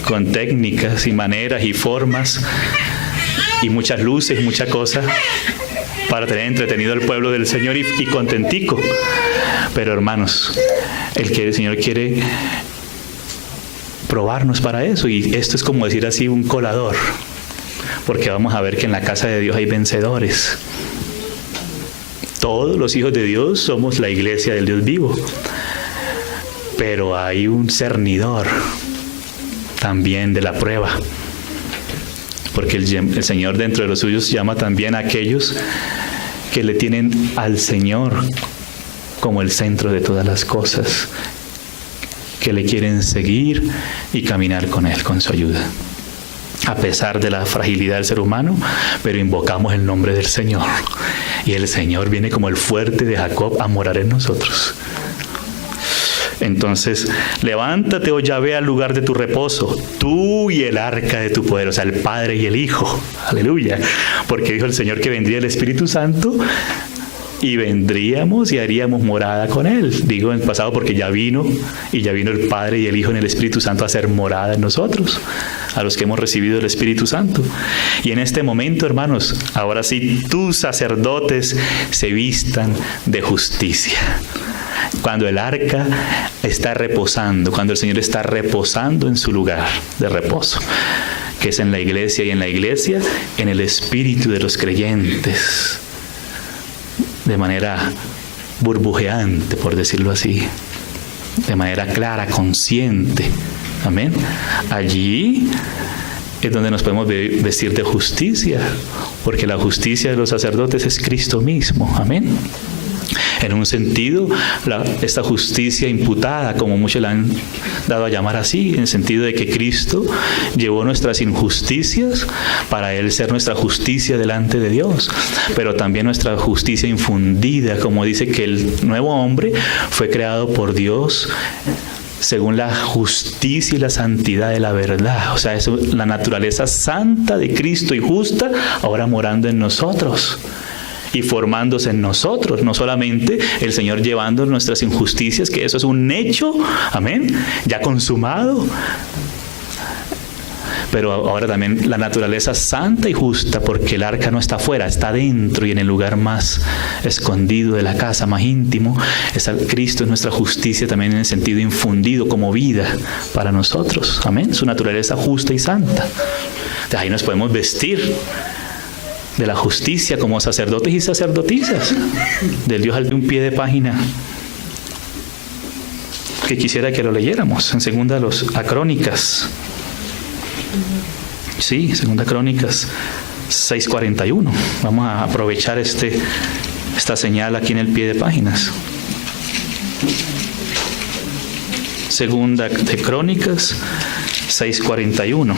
Con técnicas y maneras y formas y muchas luces, mucha cosa para tener entretenido al pueblo del Señor y contentico. Pero hermanos, el Señor quiere probarnos para eso, y esto es como decir así un colador, porque vamos a ver que en la casa de Dios hay vencedores. Todos los hijos de Dios somos la iglesia del Dios vivo. Pero hay un cernidor también de la prueba. Porque el Señor dentro de los suyos llama también a aquellos que le tienen al Señor como el centro de todas las cosas. Que le quieren seguir y caminar con Él, con su ayuda. A pesar de la fragilidad del ser humano, pero invocamos el nombre del Señor. Y el Señor viene como el fuerte de Jacob a morar en nosotros. Entonces, levántate, oh Yahvé, al lugar de tu reposo, tú y el arca de tu poder, o sea, el Padre y el Hijo. Aleluya. Porque dijo el Señor que vendría el Espíritu Santo y vendríamos y haríamos morada con Él. Digo en pasado porque ya vino, y ya vino el Padre y el Hijo en el Espíritu Santo a hacer morada en nosotros, a los que hemos recibido el Espíritu Santo. Y en este momento, hermanos, ahora sí, tus sacerdotes se vistan de justicia. Cuando el arca está reposando, cuando el Señor está reposando en su lugar de reposo, que es en la iglesia, y en la iglesia, en el espíritu de los creyentes, de manera burbujeante, por decirlo así, de manera clara, consciente. Amén. Allí es donde nos podemos vestir de justicia, porque la justicia de los sacerdotes es Cristo mismo. Amén. En un sentido, esta justicia imputada, como muchos la han dado a llamar así, en el sentido de que Cristo llevó nuestras injusticias para Él ser nuestra justicia delante de Dios, pero también nuestra justicia infundida, como dice que el nuevo hombre fue creado por Dios según la justicia y la santidad de la verdad. O sea, eso, la naturaleza santa de Cristo y justa, ahora morando en nosotros y formándose en nosotros. No solamente el Señor llevando nuestras injusticias, que eso es un hecho, amén, ya consumado, pero ahora también la naturaleza santa y justa, porque el arca no está afuera, está dentro y en el lugar más escondido de la casa, más íntimo. Cristo es nuestra justicia también en el sentido infundido como vida para nosotros, amén, su naturaleza justa y santa. De ahí nos podemos vestir de la justicia como sacerdotes y sacerdotisas del Dios al de un pie de página, que quisiera que lo leyéramos en segunda a Crónicas. Sí, segunda Crónicas 6:41. Vamos a aprovechar esta señal aquí en el pie de páginas. Segunda de Crónicas 6:41.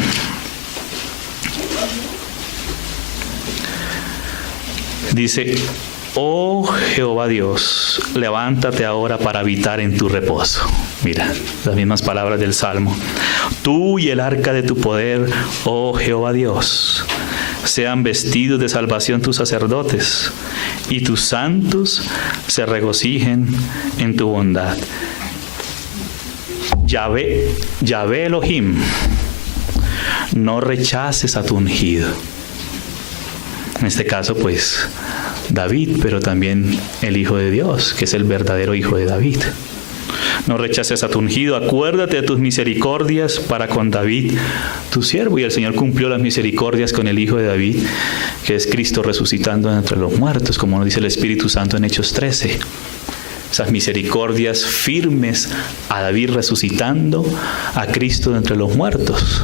Dice: oh Jehová Dios, levántate ahora para habitar en tu reposo. Mira, las mismas palabras del Salmo. Tú y el arca de tu poder, oh Jehová Dios, sean vestidos de salvación tus sacerdotes, y tus santos se regocijen en tu bondad. Yahvé Elohim, no rechaces a tu ungido. En este caso, pues, David, pero también el Hijo de Dios, que es el verdadero Hijo de David. No rechaces a tu ungido, acuérdate de tus misericordias para con David, tu siervo. Y el Señor cumplió las misericordias con el Hijo de David, que es Cristo resucitando entre los muertos, como nos dice el Espíritu Santo en Hechos 13. Esas misericordias firmes a David resucitando a Cristo de entre los muertos.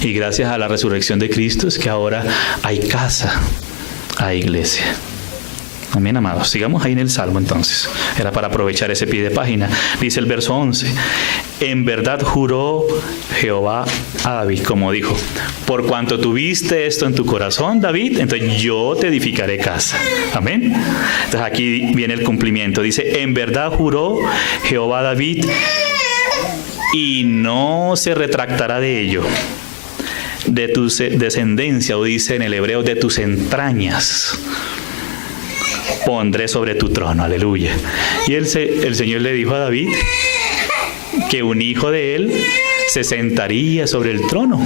Y gracias a la resurrección de Cristo es que ahora hay casa, hay iglesia. Amén, amados. Sigamos ahí en el Salmo entonces. Era para aprovechar ese pie de página. Dice el verso 11. En verdad juró Jehová a David, como dijo: por cuanto tuviste esto en tu corazón, David, entonces yo te edificaré casa. Amén. Entonces aquí viene el cumplimiento. Dice: en verdad juró Jehová a David y no se retractará de ello. De tu descendencia, o dice en el hebreo, de tus entrañas pondré sobre tu trono. Aleluya. Y el Señor le dijo a David que un hijo de él se sentaría sobre el trono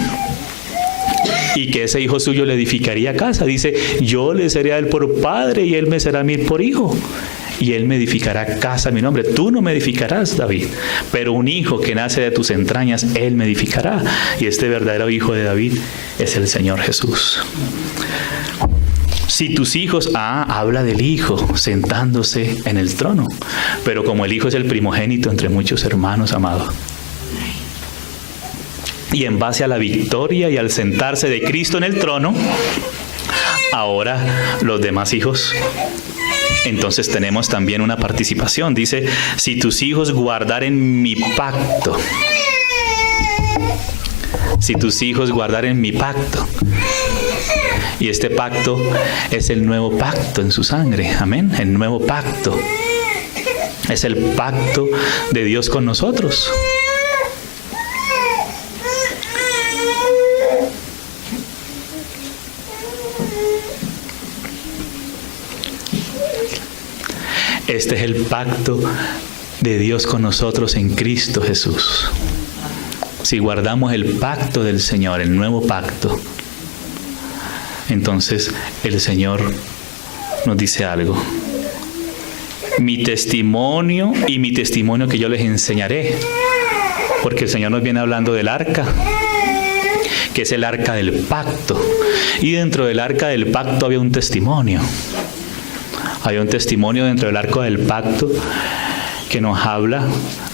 y que ese hijo suyo le edificaría casa. Dice: yo le seré a él por padre y él me será a mí por hijo, y él me edificará casa a mi nombre. Tú no me edificarás, David, pero un hijo que nace de tus entrañas, él me edificará. Y este verdadero hijo de David es el Señor Jesús. Si tus hijos, habla del hijo sentándose en el trono, pero como el hijo es el primogénito entre muchos hermanos, amados, y en base a la victoria y al sentarse de Cristo en el trono, ahora los demás hijos, entonces tenemos también una participación. Dice: si tus hijos guardaren mi pacto, si tus hijos guardaren mi pacto. Y este pacto es el nuevo pacto en su sangre. Amén. El nuevo pacto es el pacto de Dios con nosotros. Este es el pacto de Dios con nosotros en Cristo Jesús. Si guardamos el pacto del Señor, el nuevo pacto, entonces el Señor nos dice algo: mi testimonio y mi testimonio que yo les enseñaré. Porque el Señor nos viene hablando del arca, que es el arca del pacto. Y dentro del arca del pacto había un testimonio. Había un testimonio dentro del arca del pacto que nos habla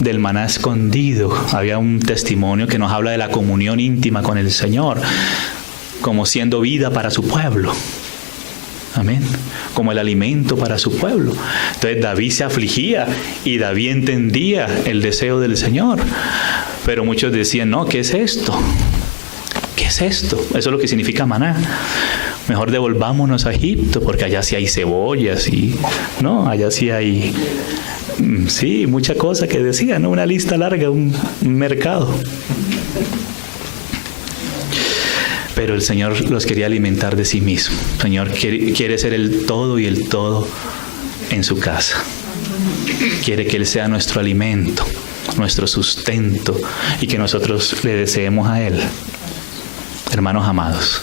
del maná escondido. Había un testimonio que nos habla de la comunión íntima con el Señor, como siendo vida para su pueblo. Amén. Como el alimento para su pueblo. Entonces David se afligía y David entendía el deseo del Señor. Pero muchos decían: no, ¿qué es esto? ¿Qué es esto? Eso es lo que significa maná. Mejor devolvámonos a Egipto, porque allá sí hay cebollas y no, allá sí hay mucha cosa que decían, ¿no? Una lista larga, un mercado. Pero el Señor los quería alimentar de sí mismo. El Señor quiere ser el todo y el todo en su casa. Quiere que Él sea nuestro alimento, nuestro sustento, y que nosotros le deseemos a Él. Hermanos amados.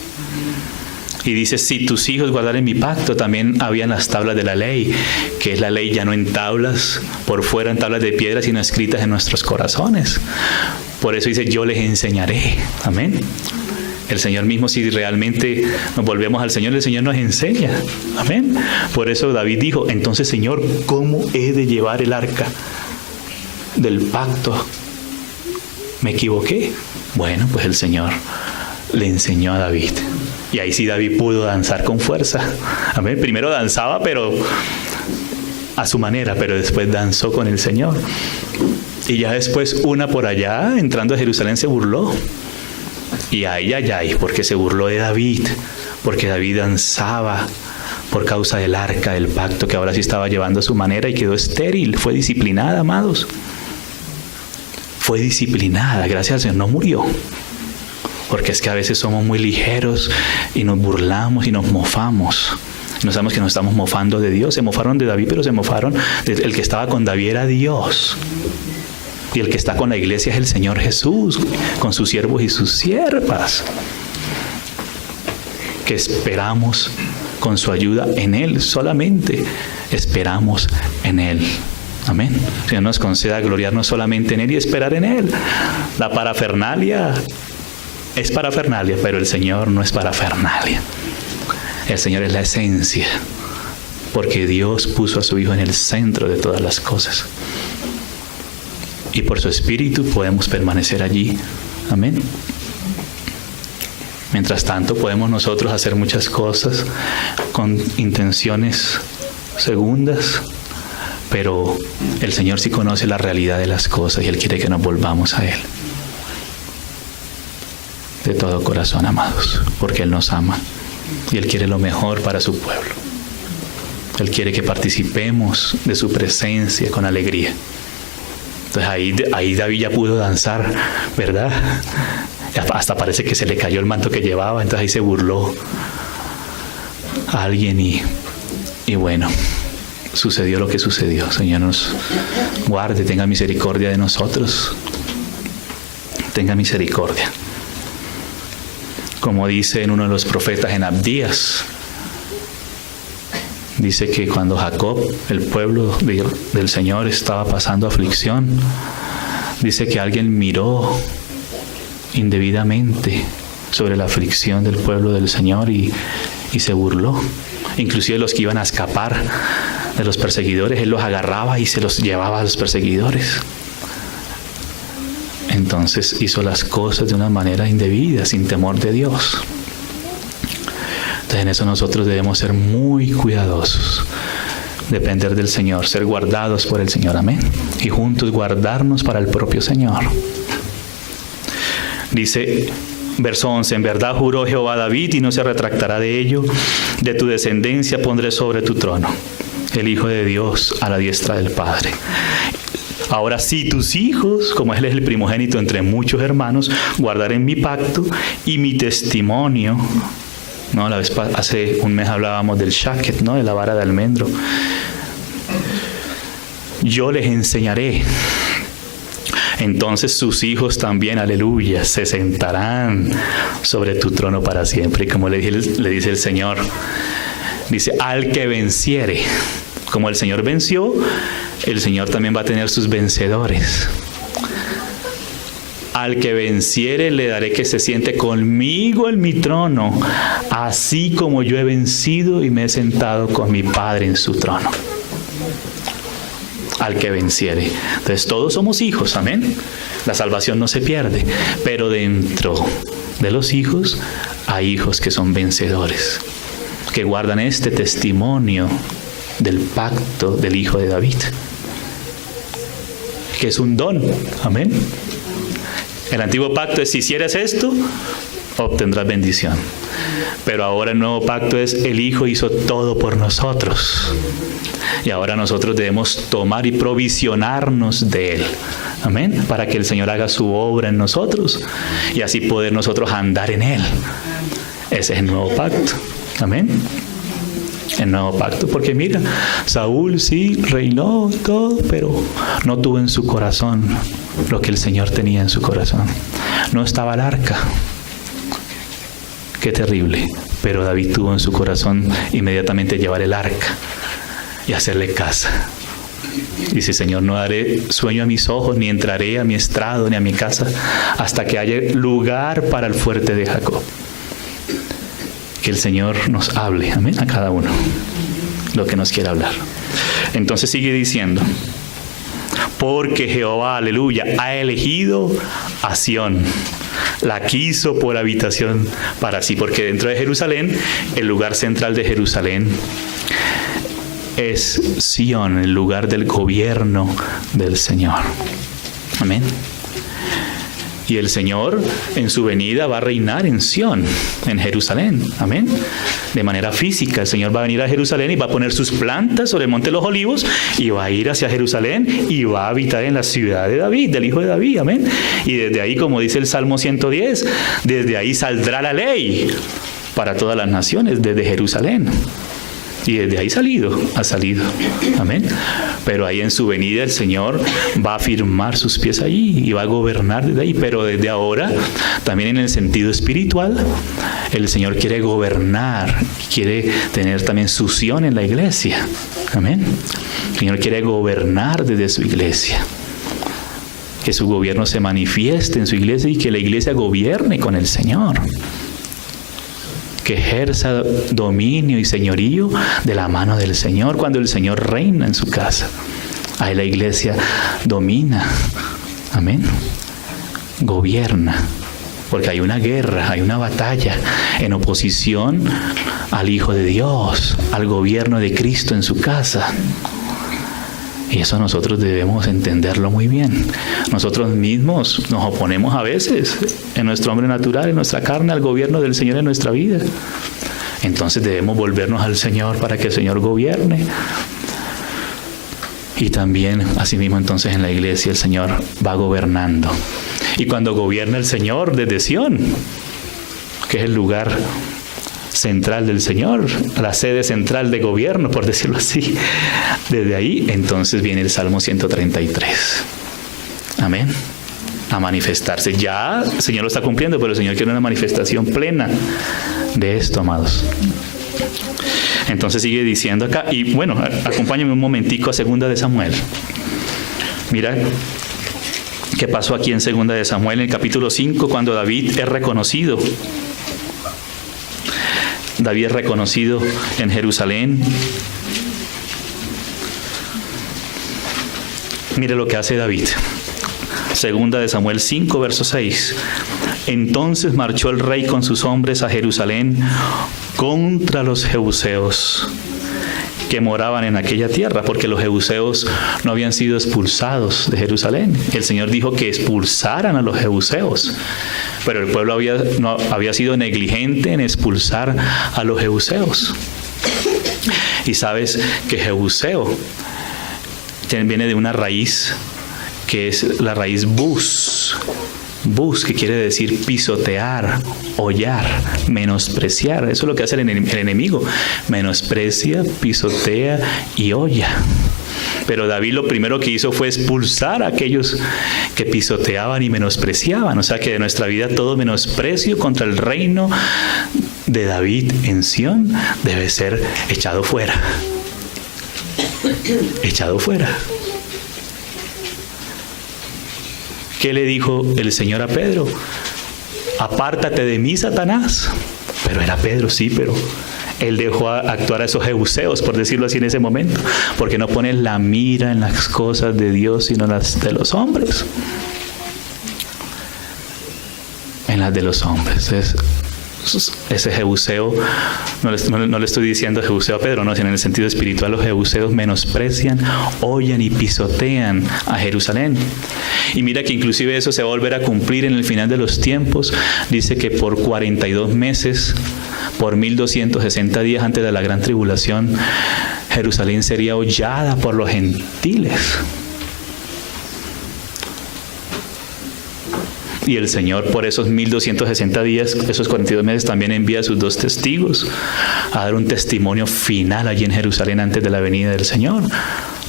Y dice: si tus hijos guardaren mi pacto. También habían las tablas de la ley, que es la ley ya no en tablas, por fuera en tablas de piedra, sino escritas en nuestros corazones. Por eso dice: yo les enseñaré. Amén. El Señor mismo, si realmente nos volvemos al Señor, el Señor nos enseña. Amén. Por eso David dijo: entonces, Señor, ¿cómo he de llevar el arca del pacto? ¿Me equivoqué? Bueno, pues el Señor le enseñó a David. Y ahí sí David pudo danzar con fuerza. Amén. Primero danzaba, pero a su manera, pero después danzó con el Señor. Y ya después una por allá, entrando a Jerusalén, se burló. Y ay, porque se burló de David, porque David danzaba por causa del arca del pacto, que ahora sí estaba llevando a su manera, y quedó estéril. Fue disciplinada, amados. Fue disciplinada, gracias al Señor, no murió. Porque es que a veces somos muy ligeros y nos burlamos y nos mofamos. Y no sabemos que nos estamos mofando de Dios. Se mofaron de David, pero se mofaron el que estaba con David era Dios. Y el que está con la iglesia es el Señor Jesús, con sus siervos y sus siervas, que esperamos con su ayuda en Él. Solamente esperamos en Él. Amén. El Señor nos conceda gloriarnos solamente en Él y esperar en Él. La parafernalia es parafernalia, pero el Señor no es parafernalia. El Señor es la esencia, porque Dios puso a su Hijo en el centro de todas las cosas. Y por su Espíritu podemos permanecer allí. Amén. Mientras tanto, podemos nosotros hacer muchas cosas con intenciones segundas, pero el Señor sí conoce la realidad de las cosas y Él quiere que nos volvamos a Él. De todo corazón, amados, porque Él nos ama y Él quiere lo mejor para su pueblo. Él quiere que participemos de su presencia con alegría. Entonces ahí David ya pudo danzar, ¿verdad? Hasta parece que se le cayó el manto que llevaba, entonces ahí se burló a alguien y bueno, sucedió lo que sucedió. Señor nos guarde, tenga misericordia de nosotros. Tenga misericordia. Como dice en uno de los profetas, en Abdías, dice que cuando Jacob, el pueblo del Señor, estaba pasando aflicción, dice que alguien miró indebidamente sobre la aflicción del pueblo del Señor y se burló. Inclusive los que iban a escapar de los perseguidores, Él los agarraba y se los llevaba a los perseguidores. Entonces hizo las cosas de una manera indebida, sin temor de Dios. Entonces en eso nosotros debemos ser muy cuidadosos, depender del Señor, ser guardados por el Señor, amén, y juntos guardarnos para el propio Señor. Dice, verso 11, en verdad juró Jehová a David y no se retractará de ello, de tu descendencia pondré sobre tu trono el Hijo de Dios a la diestra del Padre. Ahora sí, tus hijos, como Él es el primogénito entre muchos hermanos, guardarán mi pacto y mi testimonio. No, hace un mes hablábamos del shaket, ¿no? De la vara de almendro. Yo les enseñaré. Entonces sus hijos también, aleluya, se sentarán sobre tu trono para siempre. Y como le dice el Señor, dice, al que venciere. Como el Señor venció, el Señor también va a tener sus vencedores. Al que venciere le daré que se siente conmigo en mi trono, así como yo he vencido y me he sentado con mi Padre en su trono. Al que venciere. Entonces todos somos hijos, amén. La salvación no se pierde, pero dentro de los hijos hay hijos que son vencedores, que guardan este testimonio del pacto del Hijo de David, que es un don, amén. El antiguo pacto es, si hicieras esto, obtendrás bendición. Pero ahora el nuevo pacto es, el Hijo hizo todo por nosotros. Y ahora nosotros debemos tomar y provisionarnos de Él. Amén. Para que el Señor haga su obra en nosotros y así poder nosotros andar en Él. Ese es el nuevo pacto. Amén. El nuevo pacto. Porque mira, Saúl sí reinó todo, pero no tuvo en su corazón lo que el Señor tenía en su corazón. No estaba el arca. Qué terrible. Pero David tuvo en su corazón inmediatamente llevar el arca y hacerle casa. Dice, Señor, no daré sueño a mis ojos, ni entraré a mi estrado, ni a mi casa, hasta que haya lugar para el fuerte de Jacob. Que el Señor nos hable, amén, a cada uno lo que nos quiera hablar. Entonces sigue diciendo, porque Jehová, aleluya, ha elegido a Sión, la quiso por habitación para sí, porque dentro de Jerusalén, el lugar central de Jerusalén es Sión, el lugar del gobierno del Señor. Amén. Y el Señor en su venida va a reinar en Sión, en Jerusalén. Amén. De manera física, el Señor va a venir a Jerusalén y va a poner sus plantas sobre el monte de los Olivos y va a ir hacia Jerusalén y va a habitar en la ciudad de David, del hijo de David. Amén. Y desde ahí, como dice el Salmo 110, desde ahí saldrá la ley para todas las naciones, desde Jerusalén. Y desde ahí ha salido. Amén. Pero ahí en su venida el Señor va a firmar sus pies allí y va a gobernar desde ahí. Pero desde ahora, también en el sentido espiritual, el Señor quiere gobernar, quiere tener también succión en la iglesia. Amén. El Señor quiere gobernar desde su iglesia. Que su gobierno se manifieste en su iglesia y que la iglesia gobierne con el Señor. Que ejerza dominio y señorío de la mano del Señor cuando el Señor reina en su casa. Ahí la iglesia domina. Amén. Gobierna. Porque hay una guerra, hay una batalla en oposición al Hijo de Dios, al gobierno de Cristo en su casa. Y eso nosotros debemos entenderlo muy bien. Nosotros mismos nos oponemos a veces en nuestro hombre natural, en nuestra carne, al gobierno del Señor en nuestra vida. Entonces debemos volvernos al Señor para que el Señor gobierne. Y también, asimismo, entonces en la iglesia el Señor va gobernando. Y cuando gobierna el Señor desde Sión, que es el lugar central del Señor, la sede central de gobierno, por decirlo así. Desde ahí, entonces viene el Salmo 133. Amén. A manifestarse. Ya el Señor lo está cumpliendo, pero el Señor quiere una manifestación plena de esto, amados. Entonces sigue diciendo acá, y bueno, acompáñame un momentico a 2 de Samuel. Mira qué pasó aquí en 2 de Samuel, en el capítulo 5, cuando David es reconocido. David es reconocido en Jerusalén. Mire lo que hace David. 2 de Samuel 5, verso 6. Entonces marchó el rey con sus hombres a Jerusalén contra los jebuseos que moraban en aquella tierra, porque los jebuseos no habían sido expulsados de Jerusalén. El Señor dijo que expulsaran a los jebuseos, pero el pueblo había sido negligente en expulsar a los jebuseos. Y sabes que jebuseo viene de una raíz que es la raíz bus, que quiere decir pisotear, hollar, menospreciar. Eso es lo que hace el enemigo, menosprecia, pisotea y holla. Pero David lo primero que hizo fue expulsar a aquellos que pisoteaban y menospreciaban. O sea que de nuestra vida todo menosprecio contra el reino de David en Sión debe ser echado fuera. Echado fuera. ¿Qué le dijo el Señor a Pedro? Apártate de mí, Satanás. Pero era Pedro, sí, pero él dejó actuar a esos jebuseos, por decirlo así, en ese momento, porque no pone la mira en las cosas de Dios, sino en las de los hombres. En las de los hombres. Ese jebuseo, no le estoy diciendo jebuseo a Pedro, no, sino en el sentido espiritual, los jebuseos menosprecian, hollan y pisotean a Jerusalén. Y mira que inclusive eso se va a volver a cumplir en el final de los tiempos. Dice que por 42 meses, por 1260 días antes de la gran tribulación, Jerusalén sería hollada por los gentiles. Y el Señor por esos 1260 días, esos 42 meses, también envía a sus 2 testigos a dar un testimonio final allí en Jerusalén antes de la venida del Señor,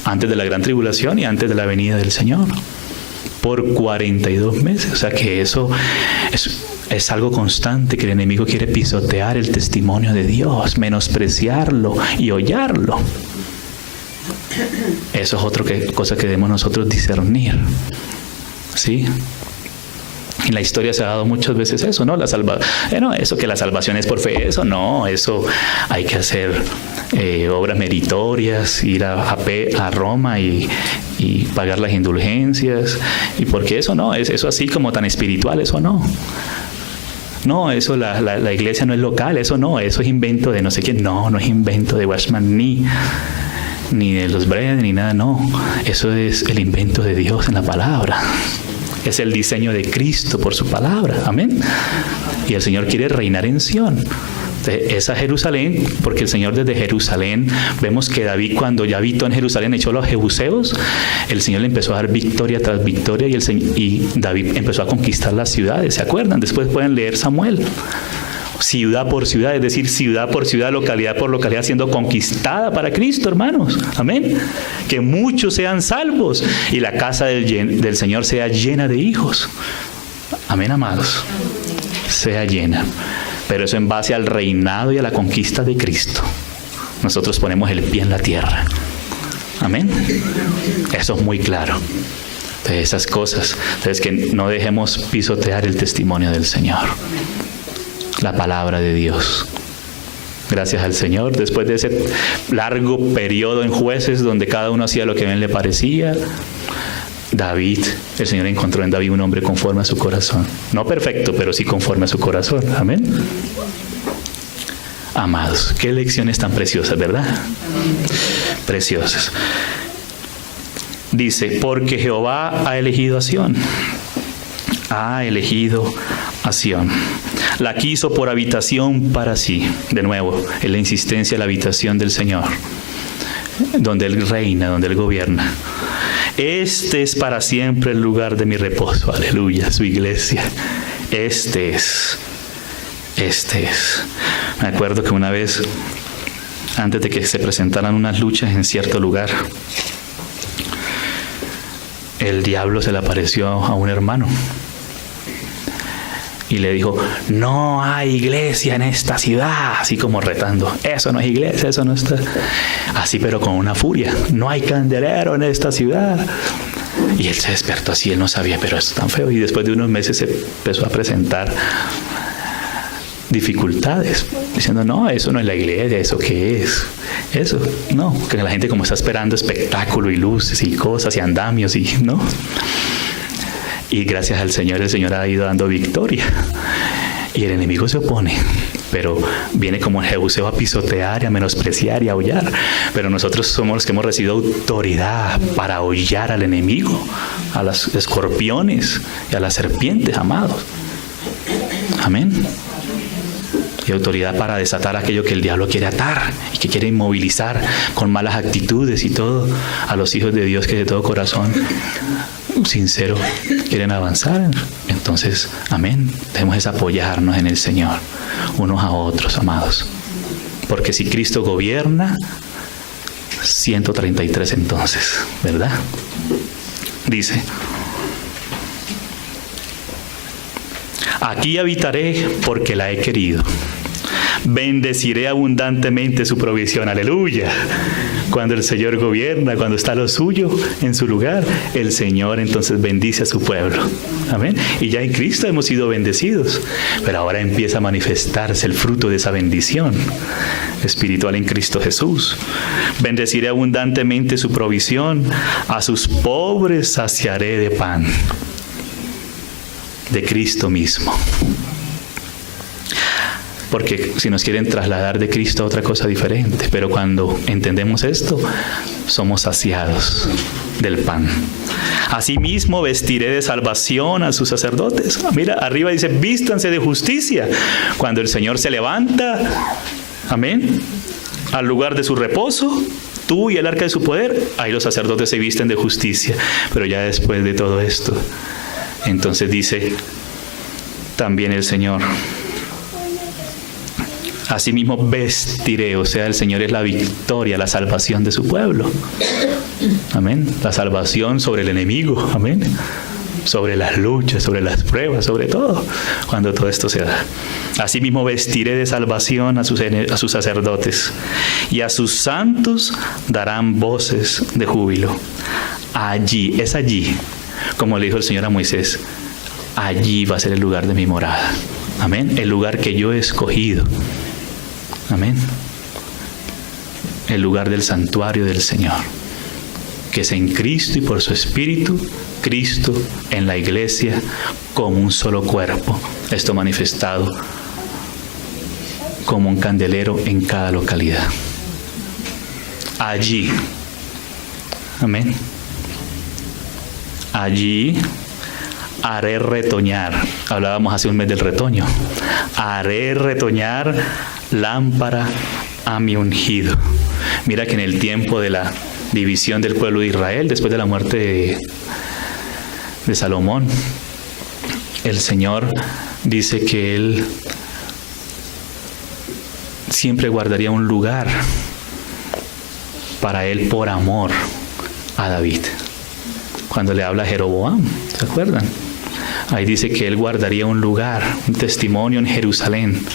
antes de la gran tribulación y antes de la venida del Señor. Por 42 meses. O sea que eso es algo constante, que el enemigo quiere pisotear el testimonio de Dios, menospreciarlo y hollarlo. Eso es otra cosa que debemos nosotros discernir. ¿Sí? En la historia se ha dado muchas veces eso, ¿no? Eso que la salvación es por fe, eso no, eso hay que hacer obras meritorias, ir a Roma y pagar las indulgencias, y porque eso no, es eso así como tan espiritual, eso no. No, eso la iglesia no es local, eso no, eso es invento de no sé quién, no es invento de Watchman ni de los Brethren, ni nada, no. Eso es el invento de Dios en la palabra. Es el diseño de Cristo por su palabra. Amén. Y el Señor quiere reinar en Sión. Esa Jerusalén, porque el Señor desde Jerusalén, vemos que David, cuando ya habitó en Jerusalén, echó a los jebuseos, el Señor le empezó a dar victoria tras victoria y David empezó a conquistar las ciudades. ¿Se acuerdan? Después pueden leer Samuel. ciudad por ciudad, es decir, ciudad por ciudad, localidad por localidad, siendo conquistada para Cristo, hermanos. Amén. Que muchos sean salvos y la casa del Señor sea llena de hijos. Amén, amados. Sea llena. Pero eso en base al reinado y a la conquista de Cristo. Nosotros ponemos el pie en la tierra. Amén. Eso es muy claro. De esas cosas. Entonces, que no dejemos pisotear el testimonio del Señor. La palabra de Dios. Gracias al Señor. Después de ese largo periodo en Jueces, donde cada uno hacía lo que bien le parecía, David, el Señor encontró en David un hombre conforme a su corazón. No perfecto, pero sí conforme a su corazón. Amén. Amados, qué lecciones tan preciosas, ¿verdad? Preciosas. Dice, porque Jehová ha elegido a Sión. Ha elegido a Sión. La quiso por habitación para sí. De nuevo, en la insistencia de la habitación del Señor, donde Él reina, donde Él gobierna. Este es para siempre el lugar de mi reposo. Aleluya, su iglesia. Este es. Me acuerdo que una vez, antes de que se presentaran unas luchas en cierto lugar, el diablo se le apareció a un hermano y le dijo, no hay iglesia en esta ciudad, así como retando, eso no es iglesia, eso no está, así pero con una furia, no hay candelero en esta ciudad. Y él se despertó así, él no sabía, pero es tan feo, y después de unos meses se empezó a presentar dificultades, diciendo, no, eso no es la iglesia, ¿eso qué es? Eso, no, que la gente como está esperando espectáculo y luces y cosas y andamios y, ¿no? Y gracias al Señor, el Señor ha ido dando victoria. Y el enemigo se opone, pero viene como el Jebuseo a pisotear y a menospreciar y a aullar. Pero nosotros somos los que hemos recibido autoridad para aullar al enemigo, a los escorpiones y a las serpientes, amados. Amén. Y autoridad para desatar aquello que el diablo quiere atar y que quiere inmovilizar con malas actitudes y todo a los hijos de Dios que de todo corazón sincero quieren avanzar. Entonces, amén, debemos apoyarnos en el Señor unos a otros, amados, porque si Cristo gobierna, 133 entonces, ¿verdad? Dice, aquí habitaré porque la he querido. Bendeciré abundantemente su provisión. Aleluya. Cuando el Señor gobierna, cuando está lo suyo en su lugar, el Señor entonces bendice a su pueblo. Amén. Y ya en Cristo hemos sido bendecidos, pero ahora empieza a manifestarse el fruto de esa bendición espiritual en Cristo Jesús. Bendeciré abundantemente su provisión. A sus pobres saciaré de pan de Cristo mismo. Porque si nos quieren trasladar de Cristo a otra cosa diferente, pero cuando entendemos esto, somos saciados del pan. Asimismo vestiré de salvación a sus sacerdotes. Mira, arriba dice, vístanse de justicia. Cuando el Señor se levanta, amén, al lugar de su reposo, tú y el arca de su poder, ahí los sacerdotes se visten de justicia. Pero ya después de todo esto, entonces dice también el Señor, asimismo vestiré, o sea, el Señor es la victoria, la salvación de su pueblo. Amén. La salvación sobre el enemigo. Amén. Sobre las luchas, sobre las pruebas, sobre todo, cuando todo esto se da. Asimismo vestiré de salvación a sus sacerdotes, y a sus santos darán voces de júbilo. Allí, es allí, como le dijo el Señor a Moisés, allí va a ser el lugar de mi morada. Amén. El lugar que yo he escogido. Amén. El lugar del santuario del Señor, que es en Cristo y por su Espíritu, Cristo en la iglesia como un solo cuerpo. Esto manifestado como un candelero en cada localidad. Allí. Amén. Allí haré retoñar. Hablábamos hace un mes del retoño. Haré retoñar lámpara a mi ungido. Mira que en el tiempo de la división del pueblo de Israel, después de la muerte de Salomón, el Señor dice que Él siempre guardaría un lugar para él por amor a David. Cuando le habla a Jeroboam, ¿se acuerdan? Ahí dice que él guardaría un lugar, un testimonio en Jerusalén.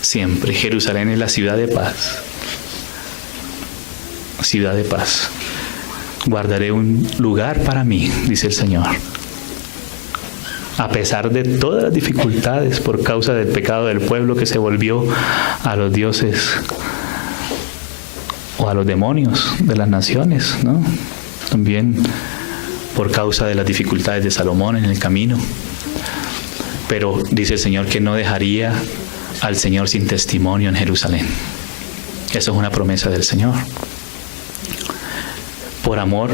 Siempre. Jerusalén es la ciudad de paz. Ciudad de paz. Guardaré un lugar para mí, dice el Señor. A pesar de todas las dificultades por causa del pecado del pueblo que se volvió a los dioses o a los demonios de las naciones, ¿no? También por causa de las dificultades de Salomón en el camino. Pero dice el Señor que no dejaría al Señor sin testimonio en Jerusalén. Eso es una promesa del Señor. Por amor.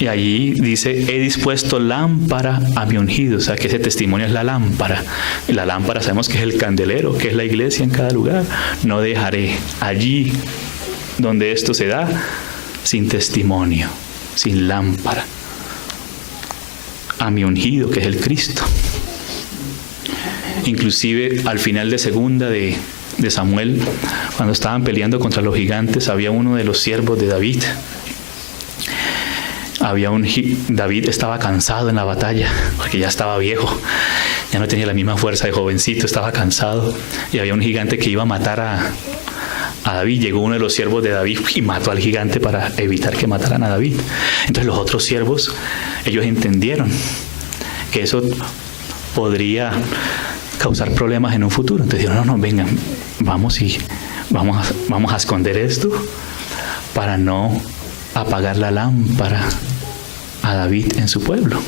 Y allí dice, he dispuesto lámpara a mi ungido. O sea, que ese testimonio es la lámpara. Y la lámpara sabemos que es el candelero, que es la iglesia en cada lugar. No dejaré allí donde esto se da sin testimonio, sin lámpara. A mi ungido, que es el Cristo. Inclusive al final de segunda de Samuel, cuando estaban peleando contra los gigantes, había uno de los siervos de David. David estaba cansado en la batalla, porque ya estaba viejo, ya no tenía la misma fuerza de jovencito, estaba cansado. Y había un gigante que iba a matar a David. Llegó uno de los siervos de David y mató al gigante para evitar que mataran a David. Entonces los otros siervos, ellos entendieron que eso podría causar problemas en un futuro. Entonces dijeron, no, vengan, vamos a esconder esto para no apagar la lámpara a David en su pueblo.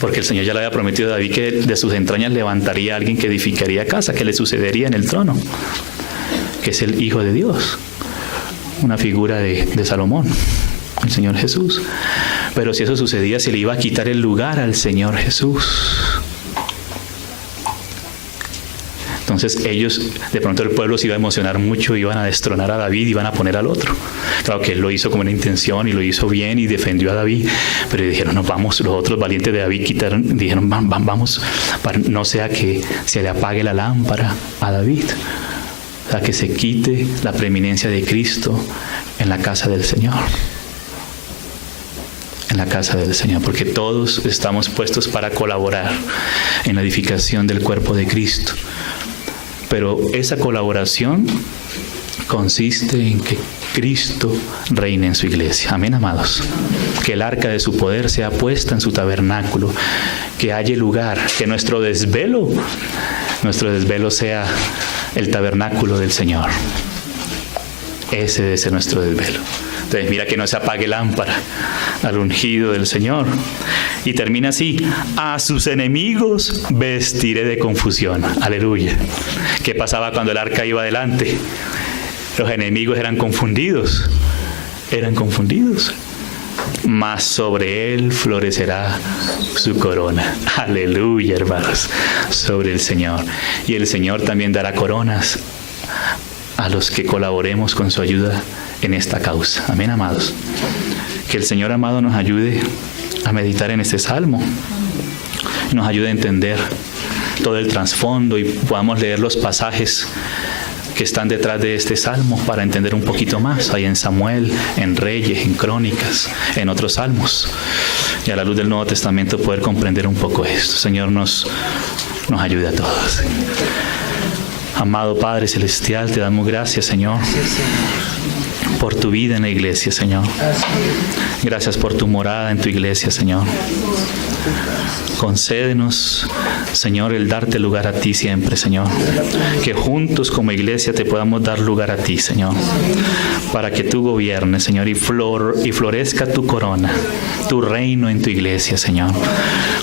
Porque el Señor ya le había prometido a David que de sus entrañas levantaría a alguien que edificaría casa, que le sucedería en el trono, que es el Hijo de Dios, una figura de Salomón, el Señor Jesús. Pero si eso sucedía, se le iba a quitar el lugar al Señor Jesús. Entonces ellos, de pronto el pueblo se iba a emocionar mucho, iban a destronar a David, iban a poner al otro. Claro que él lo hizo con una intención y lo hizo bien y defendió a David, pero dijeron, no, vamos, los otros valientes de David dijeron, vamos, para no sea que se le apague la lámpara a David, o sea, que se quite la preeminencia de Cristo en la casa del Señor. En la casa del Señor, porque todos estamos puestos para colaborar en la edificación del cuerpo de Cristo. Pero esa colaboración consiste en que Cristo reine en su iglesia. Amén, amados. Que el arca de su poder sea puesta en su tabernáculo, que haya lugar, que nuestro desvelo sea el tabernáculo del Señor. Ese debe ser nuestro desvelo. Entonces mira que no se apague lámpara al ungido del Señor. Y termina así, a sus enemigos vestiré de confusión. Aleluya. ¿Qué pasaba cuando el arca iba adelante? Los enemigos eran confundidos. Mas sobre él florecerá su corona. Aleluya, hermanos. Sobre el Señor. Y el Señor también dará coronas a los que colaboremos con su ayuda en esta causa. Amén, amados. Que el Señor amado nos ayude a meditar en este salmo, nos ayude a entender todo el trasfondo y podamos leer los pasajes que están detrás de este salmo para entender un poquito más. Hay en Samuel, en Reyes, en Crónicas, en otros salmos. Y a la luz del Nuevo Testamento poder comprender un poco esto. Señor, nos ayude a todos. Amado Padre Celestial, te damos gracias, Señor, por tu vida en la iglesia, Señor. Gracias por tu morada en tu iglesia, Señor. Concédenos, Señor, el darte lugar a ti siempre, Señor. Que juntos como iglesia te podamos dar lugar a ti, Señor. Para que tú gobiernes, Señor, y florezca tu corona, tu reino en tu iglesia, Señor.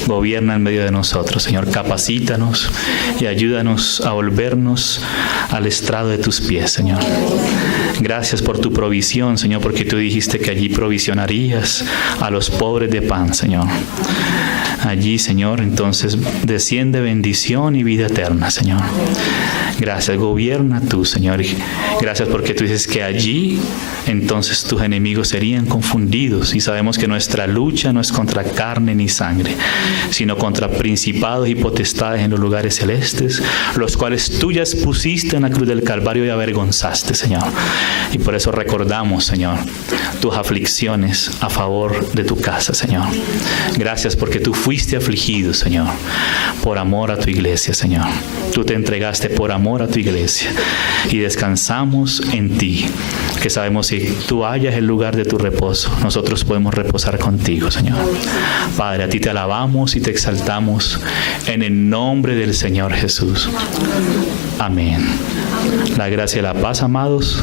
Gobierna en medio de nosotros, Señor. Capacítanos y ayúdanos a volvernos al estrado de tus pies, Señor. Gracias por tu provisión, Señor, porque tú dijiste que allí provisionarías a los pobres de pan, Señor. Allí, Señor, entonces desciende bendición y vida eterna, Señor. Gracias, gobierna tú, Señor. Gracias porque tú dices que allí entonces tus enemigos serían confundidos, y sabemos que nuestra lucha no es contra carne ni sangre, sino contra principados y potestades en los lugares celestes, los cuales tú ya expusiste en la cruz del Calvario y avergonzaste, Señor. Y por eso recordamos, Señor, tus aflicciones a favor de tu casa, Señor. Gracias porque tú fuiste afligido, Señor, por amor a tu iglesia, Señor. Tú te entregaste por amor a tu iglesia y descansamos en ti, que sabemos que si tú hallas el lugar de tu reposo, nosotros podemos reposar contigo, Señor. Padre, a ti te alabamos y te exaltamos en el nombre del Señor Jesús. Amén. La gracia y la paz, amados.